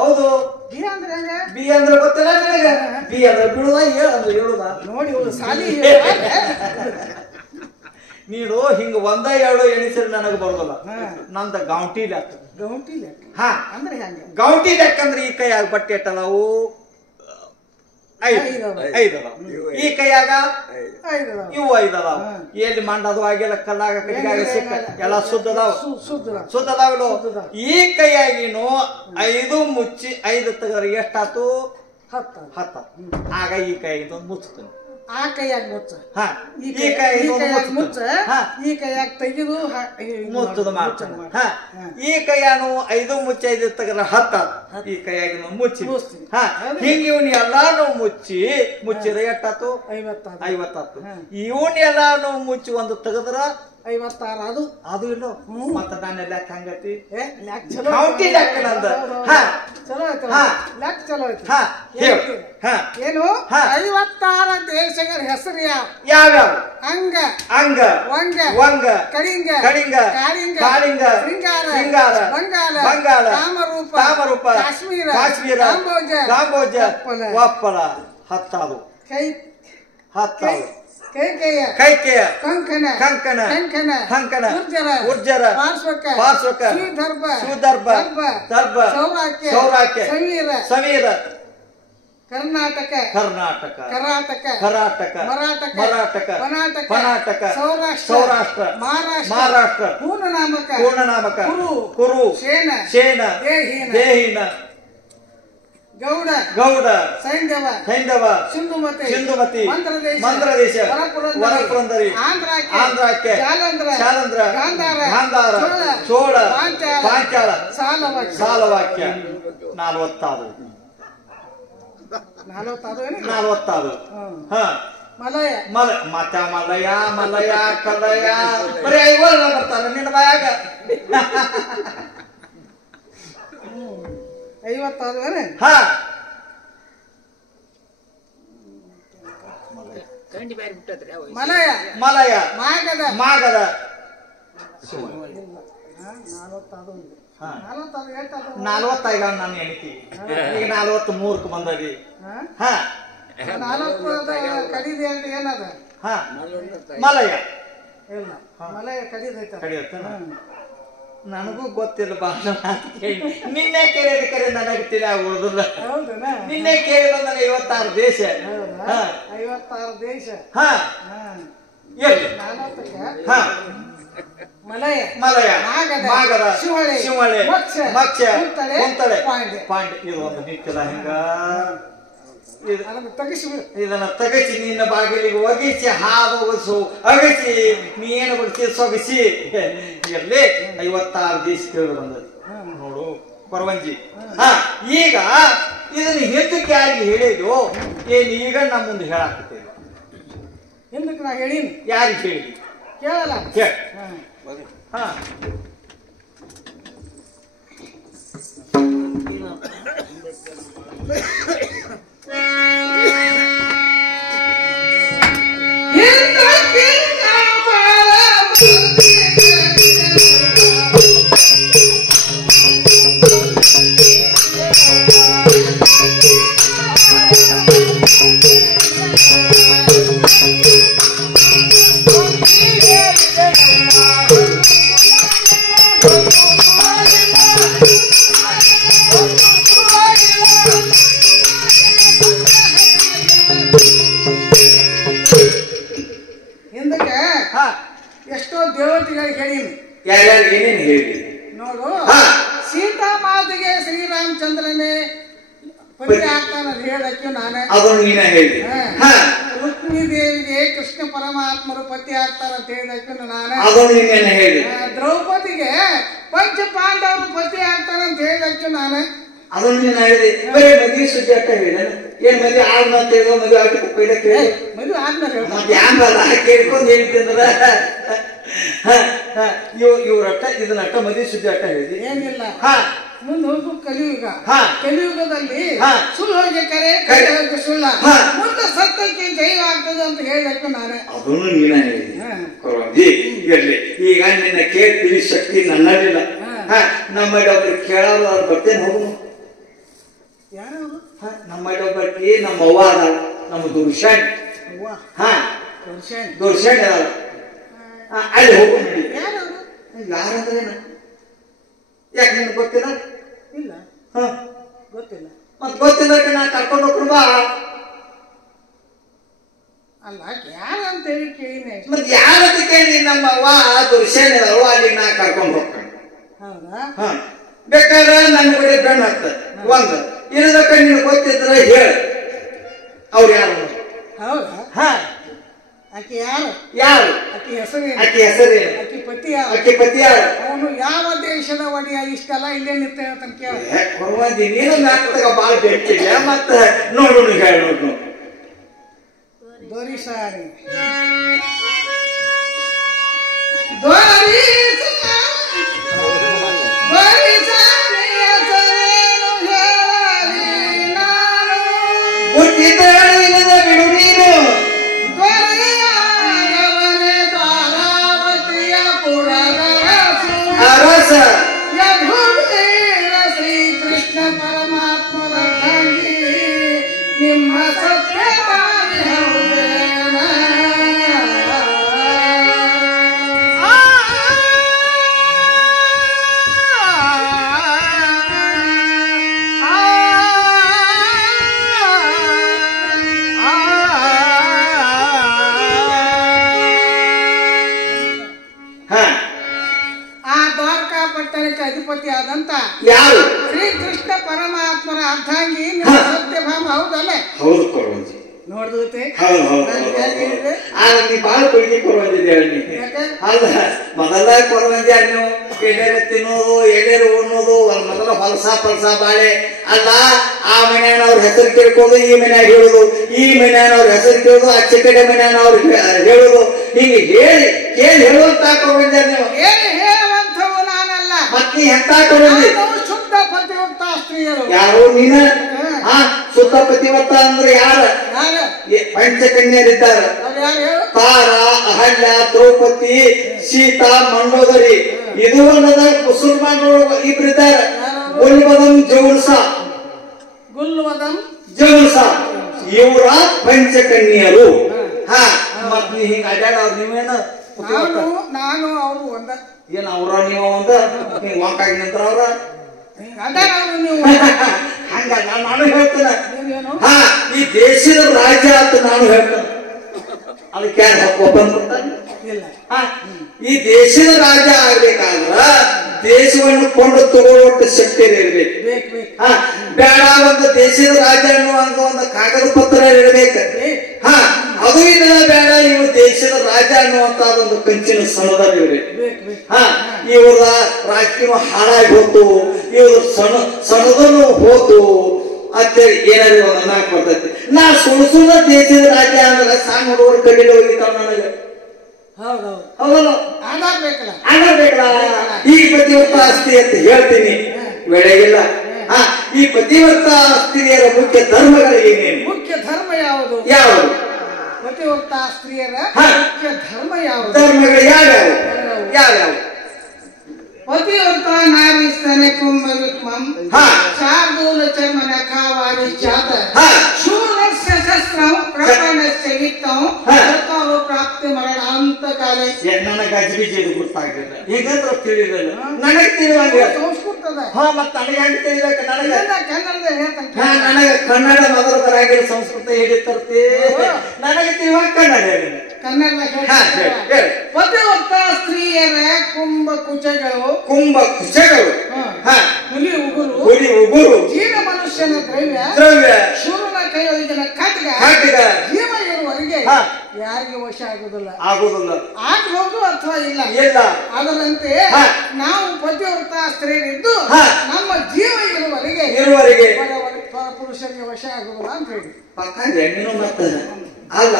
ಹೌದು ಬಿ ಅಂದ್ರೆ ಹೆಂಗ ಬಿ ಅಂದ್ರೆ ಗೊತ್ತಿಲ್ಲ ನನಗೆ ಬಿ ಅಂದ್ರೆ ಬಿಡುದ ಅಂದ್ರೆ ಹೇಳುದ ನೋಡಿ ಸಾಲಿ ನೀನು ಹಿಂಗ 1 2 ಎಣಿಸಿದ್ರೆ ನನಗೆ ಬರೋದಿಲ್ಲ ನಂದ ಗೌಂಟಿ ಲೆಕ್ಕ ಗೌಂಟಿ ಲೆಕ್ಕ ಅಂದ್ರೆ ಹೆಂಗ ಗೌಂಟಿ ಲೆಕ್ಕ ಅಂದ್ರೆ ಈ ಕೈಯಾಗ ಬಟ್ಟೆ ಇಟ್ಟಲ್ಲವು 5 ಈ ಕೈಯಾಗ ಇವು 5 ಅದಾವ ಎಲ್ಲಿ ಮಂಡದು ಆಗಿಲ್ಲ ಕಲ್ಲಾಗ ಕಟ್ಟಿಗಾಗ ಸಿಕ್ಕ ಎಲ್ಲ ಸುದ್ದದಾವಲು ಈ ಕೈಯಾಗಿನು 5 ಮುಚ್ಚಿ 5 ತೆಗದ್ರೆ ಎಷ್ಟಾತು 10 ಆಗ ಈ ಕೈಯಾಗಿಂದ ಮುಚ್ತೀನಿ ಆ ಕೈಯಾಗ ಮುಚ್ಚ ಈ ಕೈಯಾಗ ಮುಚ್ಚ ಈ ಕೈಯಾಗ ತೆಗೆದು ಮುಚ್ಚದು ಮಾಡ್ತಾನೆ ಈ ಕೈಯಾನು 5 ಮುಚ್ಚಿ 5 ತೆಗದ್ರೆ 10 ಈ ಕೈಯಾಗಿನ ಮುಚ್ಚಿ ಹಿಂಗ ಇವನ್ ಎಲ್ಲಾನು ಮುಚ್ಚಿದ್ರೆ ಎಷ್ಟಾತು 50 ಇವನ್ ಎಲ್ಲಾನು ಮುಚ್ಚಿ ಒಂದು ತೆಗದ್ರ 56 ಅದು ಇಲ್ಲ ಮತ್ತ ನಾನು ಲೆಕ್ಕ ಹಂಗತಿ ಗೌಂಟಿ ಲೆಕ್ಕ ನಂದ ಚಲೋ ಆಯ್ತು ಲೆಕ್ಕ ಚಲೋ ಆಯ್ತು ಏನು 56 ದೇಶಗಳ ಹೆಸರು ಯಾವ್ಯಾವ ಅಂಗ ಅಂಗ ವಂಗ ವಂಗ ಕಳಿಂಗ ಕಳಿಂಗ ಕಾಳಿಂಗ ಕಾಳಿಂಗ ಶೃಂಗಾರ ಬಂಗಾಲ ಬಂಗಾಲ ತಾಮರೂಪ ಕಾಶ್ಮೀರ ಕಾಂಬೋಜ ಒಪ್ಪಳ 10 ಕೈ 10 ಕೈಕೇಯ ಕಂಕಣ ಉರ್ಜರ ಪಾರ್ಶ್ವಕ ಸುದರ್ಭ ಸೌರಾಕ್ಯ ಸಮೀರ ಕರ್ನಾಟಕ ಮರಾಠಕ ಸೌರಾಷ್ಟ್ರ ಮಹಾರಾಷ್ಟ್ರ ಪೂರ್ಣನಾಮಕ ಕುರು ಶೇನ ದೇಹೀನ ಗೌಡ ಸೈಂಧವ ಸಿಂಧುಮತಿ ಮಂತ್ರದೇಶ ವರಪುರಂದರಿ ಆಂಧ್ರಕ್ಕೆ ಶಾಲಂದ್ರ ಗಾಂಧಾರ ಚೋಳ ಪಾಂಚಾಲ ಸಾಲವಾಕ್ಯ 40 ಮಲಯ ಕಲಯ ಬರೀ 5 ಬರ್ತಾನೆ ನಿನ್ನ ಬಾಯಾಗ 50 ಮಲಯ ಮಾಗದ 40 ಈಗ ನಾನು ಎಣಿತಿ ಈಗ 43 ಬಂದದಿ ಏನದ ಮಲಯ ಮಲಯ ಕಡಿದೈತ ನನಗೂ ಗೊತ್ತಿಲ್ಲ ಭಾಷಣ ನಿನ್ನೆ ಕೇಳಿದ ಕರೆ ನನಗೆ ತಿಳಿ ಆಗುವುದಿಲ್ಲ ನಿನ್ನೆ ಕೇಳಿ ಬಂದ 56 ದೇಶ 56 ದೇಶ ಮಲಯ ಮಾಗದ ಶಿವಳೆ ಮತ್ಸ್ಯ ಕುಂತಳೆ ಪಾಂಡೆ ಇದು ಒಂದು ನಿತ್ಯದ ಹಿಂಗ ಇದನ್ನ ತಗಸಿ ನಿನ್ನ ಬಾಗಿಲಿಗೆ ಒಗಿಸಿ ಹಾದು ಅಗಸಿ ನೀನು ಬಡಿಸಿ ಸೊಗಸಿ ಇಲ್ಲಿ 56 ದೇಶ ಕೇಳಿ ಬಂದದ್ದು ನೋಡು ಕೊರವಂಜಿ ಈಗ ಇದನ್ನ ಹಿಂದಕ್ಕೆ ಯಾರಿಗೆ ಹೇಳಿದ್ರು ಏನ್ ಈಗ ನಮ್ಮ ಮುಂದೆ ಹೇಳಾಕತ್ತೇವೆ ಹಿಂದಕ್ಕೆ ನಾ ಹೇಳಿನಿ ಯಾರಿಗೆ ಹೇಳಿ ಕೇಳಲ್ಲ in the king of ಶ್ರೀರಾಮಚಂದ್ರನೇ ಪತಿ ಆಗ್ತಾನ ಹೇಳಕ್ಕೆ ನಾನೇ ಅದನ್ನು ನೀನ ಹೇಳಿ. ರುಕ್ಮಿಣಿ ದೇವಿಗೆ ಕೃಷ್ಣ ಪರಮಾತ್ಮರು ಪತಿ ಆಗ್ತಾರ ಅಂತ ಹೇಳಿದಕ್ಕೆ ನಾನೇ ಅದನ್ನು ನೀನೇನ ಹೇಳಿ. ದ್ರೌಪದಿಗೆ ಪಂಚ ಪಾಂಡವರು ಪತಿ ಆಗ್ತಾರ ಅಂತ ಹೇಳಿದಕ್ಕೆ ನಾನೇ ಅದನ್ನು ನೀನು ಹೇಳಿ. ಬರೀ ಮದುವೆ ಸುದ್ದಿ ಅಟ್ಟ ಹೇಳ. ಏನ್ ಮದುವೆ ಆದ್ಮೇಲೆ ಹೇಳೋ ಮದುವೆ ಆಗ್ಬೇಕು ಪೈಲ ಕೇಳಿ. ಮದುವೆ ಆದ್ಮೇಲೆ ಮತ್ತೆ ಹ್ಯಾಂಗಲ್ಲ ಕೇಳ್ಕೊಂಡು ಹೇಳ್ತಿದ್ರ ಇವ್ರಟ್ಟ ಇದನ್ನ ಅಟ್ಟ ಮದುವೆ ಸುದ್ದಿ ಅಟ್ಟ ಹೇಳಿದಿ ಏನಿಲ್ಲ. ಮುಂದೆ ಹೋಗು ಕಲಿಯುಗ. ಕಲಿಯುಗದಲ್ಲಿ ಸುಳ್ಳು ಹೋಗಿ ಕರೆ ಹೋಗಿ ಸುಳ್ಳ ಮುಂದೆ ಸತ್ಯಕ್ಕೆ ಜಯವಾಗ್ತದೆ ಅಂತ ಹೇಳಕ್ಕೆ ನಾನೇ ಅದನ್ನು ನೀನ ಹೇಳಿ. ಇರ್ಲಿ ಈಗ ನಿನ್ನ ಕೇಳ್ತೀವಿ ಶಕ್ತಿ ನನ್ನಲ್ಲಿಲ್ಲ. ನಮ್ಮಲ್ಲಿ ಒಬ್ರು ಕೇಳೋರು ಅವ್ರು ಬರ್ತೇನೆ ಹೋಗು. ಯಾರು ನಮ್ಮಲ್ಲಿ ಒಬ್ಬರಿಗೆ ನಮ್ಮ ಅವ್ವ ಅದ ನಮ್ಮ ದುರ್ಶಾಣಿ. ದುರ್ಶಾಣಿ ಅದ ಅಲ್ಲಿ ಹೋಗು ನೋಡಿ. ಯಾರಂದ್ರೇನು ಯಾಕೆ ನಿನ್ಗೆ ಗೊತ್ತಿಲ್ಲ? ಇಲ್ಲ ಗೊತ್ತಿಲ್ಲ. ಮತ್ ಗೊತ್ತಿಲ್ಲ ನಾ ಕರ್ಕೊಂಡು ಹೋಗ್ರು ಬಾ. ಅಲ್ಲ ಯಾರಂತ ಹೇಳಿ ಕೇಳಿನೇ. ಮತ್ ಯಾರಂತ ಕೇಳಿ ನಮ್ಮ ಅವ್ವ ದುರ್ಶಾಣಿ ಅದಾವ ಅಲ್ಲಿ ನಾ ಕರ್ಕೊಂಡು ಹೋಗ್ಕೊಂಡು. ಹೌದಾ? ಬೇಕಾದ್ರೆ ನನ್ನ ಕಡೆ ಬೆಣ್ಣ ಆಗ್ತದೆ ಒಂದು ಇರೋದಕ್ಕ ನಿನ್ ಗೊತ್ತಿದ್ರೆ ಹೇಳ ಅವ್ರು ಯಾರು. ಹೌದಾ? ಆಕೆ ಯಾರು? ಯಾರು ಆಕೆ ಹೆಸರೇನು? ಆಕೆ ಹೆಸರೇನು? ಆಕೆ ಪತಿ ಯಾರು? ಆಕೆ ಪತಿ ಯಾರು? ಅವನು ಯಾವ ದೇಶದ ಒಡೆಯ? ಇಷ್ಟೆಲ್ಲ ಇಲ್ಲೇ ನಿಂತ ಹೇಳ್ತಾನೆ ಕೇಳ. ನೀನು ನಾಟಕ ಬಾಳ ಬೆಟ್ಟಿದೆ ಮತ್ತ ನೋಡು ಹೇಳ ನೋಡು. ದೊರಿಸಾರಿ ಶ್ರೀಕೃಷ್ಣ ಪರಮಾತ್ಮರ ನಿಮ್ಮ ಸತ್ಯ ಅಧಿಪತಿ ಆದಂತ ಯಾರು? ಶ್ರೀಕೃಷ್ಣ ಪರಮಾತ್ಮರ ಅರ್ಧಾಂಗಿ ಸತ್ಯಭಾಮ. ಹೌದಲ್ಲ? ಹೌದು ಕೊಡುವಂತೆ ನೋಡ್ದೈತೆ. ನೀ ಬಾಳ ಕೊಡುಗೆ ಕೊಡುವಂತಿದ್ದೆ ಅಲ್ಲ. ಮೊದಲ ಕೊಡುವಂತೆ ನೀವು ಎಲೆರು ತಿನ್ನೋದು ಎಲೆರು ಉಣ್ಣೋದು ಮೊದಲ ಹೊಲಸ ಬಾಳೆ ಅಲ್ಲ. ಆ ಮನೆಯವ್ರ ಹೆಸರು ಕೇಳ್ಕೋದು ಈ ಮನ್ಯಾಗ ಹೇಳುದು, ಈ ಮನೆಯವ್ರ ಹೆಸರು ಕೇಳುದು ಆಚೆ ಕಡೆ ಮನೆಯವ್ರು ಹೇಳುದು. ಹಿಂಗೆ ಹೇಳಿ ಕೇಳಿ ಹೇಳುವಂತ ಕೊಡುವಂತೆ ನೀವು. ಹೇಳಿ ಹೇಳುವಂಥವು ನಾನಲ್ಲ. ಮತ್ತೆ ಎಂತ ಕೊಡುವಂತೆ? ಶುದ್ಧ ಪತಿವ್ರತ ಸ್ತ್ರೀಯರು. ಯಾರು ನೀನ? ಶುದ್ಧ ಪತಿವ್ರತ ಅಂದ್ರೆ ಯಾರ? ಪಂಚಕನ್ಯರಿದ್ದಾರೆ. ತಾರ, ಅಹಲ್ಯ, ದ್ರೌಪದಿ, ಸೀತಾ, ಮಂಡೋದರಿ. ಇದು ಒಂದದ ಮುಸಲ್ಮಾನರು ಇಬ್ಬರಿದ್ದಾರೆ. ಗುಲ್ವದಂ ಜೌಲ್ಸ ಇವರ ಪಂಚಕನ್ಯರು. ಮತ್ ನೀ ಹಿಂಗ ಅಡ್ಯಾಡವ್ರು ನೀವೇನ? ನಾನು ಅವರು ಒಂದ ಏನ್ ಅವ್ರ ನೀವು ಒಂದ ಹಿಂಗ್ ವಾಕಾಗಿ ನಿಂತರ ಅವ್ರ ಹಂಗ ನಾನು ಹೇಳ್ತೇನೆ. ಈ ದೇಶದ ರಾಜ್ಯ ಅಂತ ನಾನು ಹೇಳ್ತೇನೆ. ಅದಕ್ಕೆ ಯಾರು ಹಕ್ಕು ಬಂದ್ಬಿಡ್ತಾನೆ? ಈ ದೇಶದ ರಾಜ್ಯ ಆಗ್ಬೇಕಾದ್ರ ದೇಶವನ್ನು ಕೊಂಡು ತಗೊಳ್ಳೋಟ್ಟು ಶಕ್ತಿ ಇರ್ಬೇಕು. ಬೇಡ ಒಂದು ದೇಶದ ರಾಜ್ಯ ಅನ್ನುವಂತ ಒಂದು ಕಾಗದ ಪತ್ರ ಇರಬೇಕು. ಅದು ಇಲ್ಲ ಬೇಡ ಇವು ದೇಶದ ರಾಜ್ಯ ಅನ್ನುವಂತ ಒಂದು ಕಂಚಿನ ಸಣದ ಇರ್ಬೇಕು. ಇವರ ರಾಜಕೀಯ ಹಾಳಾಗಿ ಹೋತು, ಇವರು ಸಣದನು ಹೋತು ಅಂತೇಳಿ ಏನಾದ್ರು ಒಂದು ಅನ್ನಾಕ್ ಬರ್ತೈತಿ. ನಾ ಸುಳ್ಳ ದೇಶದ ರಾಜ್ಯ ಅಂದ್ರೆ ಸಣ್ಣ ಹುಡುಗರು ಕಡಿಲಿ ಹೋಗಿರ್ತಾವ ನನಗೆ. ಹೌದಲ್ಲ? ಆಗಬೇಕಲ್ಲ. ಈ ಪತಿವ್ರತ ಆಸ್ತಿ ಅಂತ ಹೇಳ್ತೀನಿ, ಬೆಳೆಯಿಲ್ಲ. ಈ ಪತಿವ್ರತ ಸ್ತ್ರೀಯರ ಮುಖ್ಯ ಧರ್ಮಗಳು ಏನೇನು? ಮುಖ್ಯ ಧರ್ಮ ಯಾವುದು? ಯಾವುದು? ಪತಿವ್ರತ ಸ್ತ್ರೀಯರ ಮುಖ್ಯ ಧರ್ಮ ಯಾವುದು? ಧರ್ಮಗಳು ಯಾವ್ಯಾವು? ಪತಿವ್ರತ ನಾರೀಸ್ತನೆ ಕುಂಭವಿಕ್ಮಂ ಶಾರ್ದೂಲ ಚರ್ಮನ ಕಾವಾದಿ ಜಾತ ಶೂರಸ್ಯ ಶಸ್ತ್ರಂ ಪ್ರಪನ್ನಸ್ಯ ವಿತ್ತಂ ಸರ್ಕಾರೋ ಪ್ರಾಪ್ತಿ ಮರಣ ಅಂತ ಕಾಲ. ನನಗೆ ಅಜ್ಬಿಜಿದು ಗೊತ್ತಾಗಿಲ್ಲ, ಹೇಗಂದ್ರೆ ತಿಳಿದಿಲ್ಲ. ನನಗೆ ತಿಳಿಯುವಂಗೆ ಸಂಸ್ಕೃತದ ಮತ್ತೆ ನನಗೆ ಹೆಂಗೆ ತಿಳಿಬೇಕು? ನನಗೆ ಕನ್ನಡದ ಹೇಳ್ತಾನೆ. ನನಗೆ ಕನ್ನಡ ಮೊದಲು ಬರಾಗಿಲ್ಲ, ಸಂಸ್ಕೃತ ಹೇಳಿ ತರ್ತಿ. ನನಗೆ ತಿಳಿಯುವಾಗ ಕನ್ನಡ ಹೇಳಿ. ಪತಿವ್ರತ ಸ್ತ್ರೀಯರ ಕುಂಭ ಕುಚಗಳು ಹುಲಿ ಉಡಿ ಉಗುರು ಜೀವ ಮನುಷ್ಯನ ದ್ರವ್ಯ ದ್ರವ್ಯ ಶೂರನ ಕೈಯೊಳಗಿನ ಖಡ್ಗ ಜೀವ ಇರುವವರೆಗೆ ಯಾರಿಗೆ ವಶ ಆಗುದಿಲ್ಲ ಆಗಬಹುದು ಅಥವಾ ಇಲ್ಲ ಅದರಂತೆ ನಾವು ಪತಿವ್ರತ ಸ್ತ್ರೀಯರಿದ್ದು ನಮ್ಮ ಜೀವ ಇರುವವರೆಗೆ ಪುರುಷರಿಗೆ ವಶ ಆಗುದಿಲ್ಲ ಅಂತ ಹೇಳಿ ಅಲ್ಲ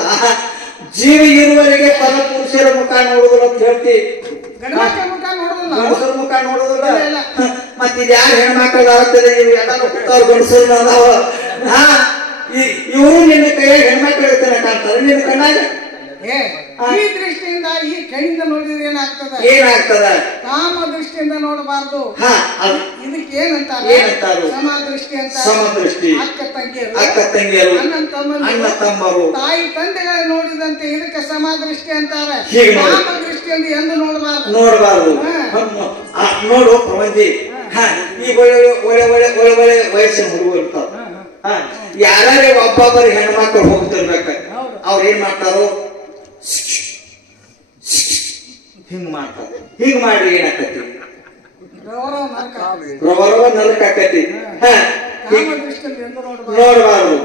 ಜೀವ ಇರುವವರೆಗೆ ಪರಪುರುಷರ ಮುಖ ನೋಡುದಿಲ್ಲ ಅಂತ ಹೇಳ್ತಿ ಗಂಡಸರ ಮುಖ ನೋಡುದಿಲ್ಲ ಗಂಡಸರ ಮುಖ ನೋಡುದಿಲ್ಲ ಮತ್ತೆ ಇದು ಯಾರು ಹೆಣ್ಮಕ್ಳು ಆಗ್ತದೆ ಗಂಡಸರು ಇವರು ನಿನ್ನ ಕೈಯಾಗ ಹೆಣ್ಮಕ್ಳು ಇರ್ತಾನೆ ಕಾಣ್ತಾರೆ ನಿನ್ನ ಕಣ್ಣಾಗ ಈ ದೃಷ್ಟಿಯಿಂದ ಈ ಕೈಯಿಂದ ನೋಡಿದ್ರೆ ಏನಾಗ್ತದ ಕಾಮ ದೃಷ್ಟಿಯಿಂದ ನೋಡಬಾರ್ದು ಇದಕ್ಕೆ ಏನಂತಾರೆ ಸಮದೃಷ್ಟಿ ಅಂತ ಅಕ್ಕ ತಂಗಿಯರು ಅಣ್ಣ ತಮ್ಮರು ತಾಯಿ ತಂದೆಗಳು ನೋಡಿದಂತೆ ಇದಕ್ಕೆ ಸಮದೃಷ್ಟಿ ಅಂತಾರೆ ಕಾಮ ದೃಷ್ಟಿಯಲ್ಲಿ ಎಂದು ನೋಡಬಾರ್ದು ನೋಡು ಪ್ರಬಂಧಿ ಈ ಒಳ್ಳೆ ವಯಸ್ಸಿನ ಹುಡುಗರು ಇರ್ತಾವ ಯಾರೇ ಒಬ್ಬೊಬ್ಬರು ಹೆಣ್ಮಕ್ಳು ಹೋಗ್ತಿರ್ಬೇಕ ಅವ್ರ ಏನ್ ಮಾಡ್ತಾರೋ ಹಿಂಗ್ ಮಾಡ್ತಾರೆ ಹಿಂಗ್ ಮಾಡ್ರಿ ಏನಾಕತಿ ರವರವ ನರಕ ಆಕತಿ ನೋಡಬಾರ್ದು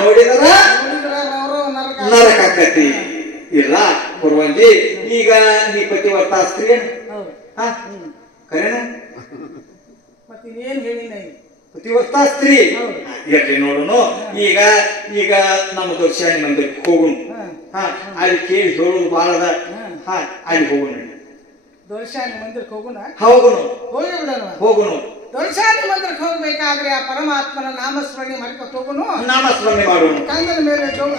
ನೋಡಿದ್ರ ನರಕ ಆಕತಿ ಇಲ್ಲ ಪುರ್ವಂಜಿ ಈಗ ನೀ ಪತಿವರ್ತ ಸ್ತ್ರೀ ಕರೆನ ಪತಿವರ್ತ ಸ್ತ್ರೀ ಎಲ್ಲಿ ನೋಡುನು ಈಗ ಈಗ ನಮ್ಮ ದರ್ಶನ ಮಂದಿರಕ್ಕೆ ಹೋಗುನು ಅಲ್ಲಿ ಕೇಳಿ ಹೇಳುದು ಬಾಳ ಅದ ಅಲ್ಲಿ ಹೋಗುನು ದರ್ಶನ ಮಂದಿರಕ್ಕೆ ಹೋಗುನು ದರ್ಶನ ಮಂದಿರಕ್ಕೆ ಹೋಗ್ಬೇಕಾದ್ರೆ ಆ ಪರಮಾತ್ಮನ ನಾಮಸ್ಮರಣೆ ಮಾಡ್ಕೊತ ಹೋಗುನು ನಾಮಸ್ಮರಣೆ ಮಾಡೋನು ಕಂದನ ಮೇಲೆ ಜೋಗ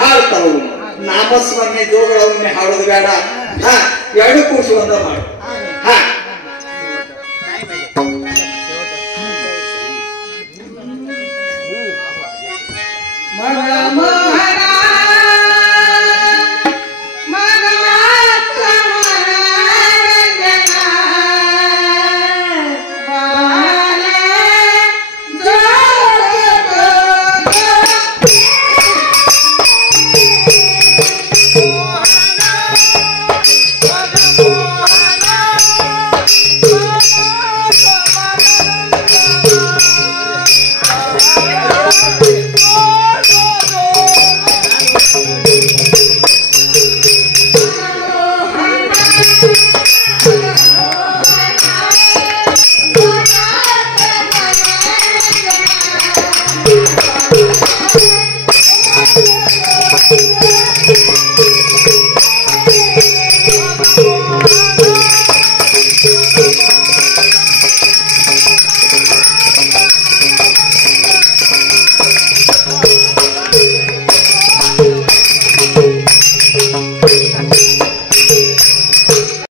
ಹಾಡ್ತಾ ಹೋಗುನು ನಾಮಸ್ಮರಣೆ ಜೋಗಳೊಮ್ಮೆ ಹಾಡೋದು ಬೇಡ ಎರಡು ಕೂರ್ಸಿ ಒಂದ ಮಾಡು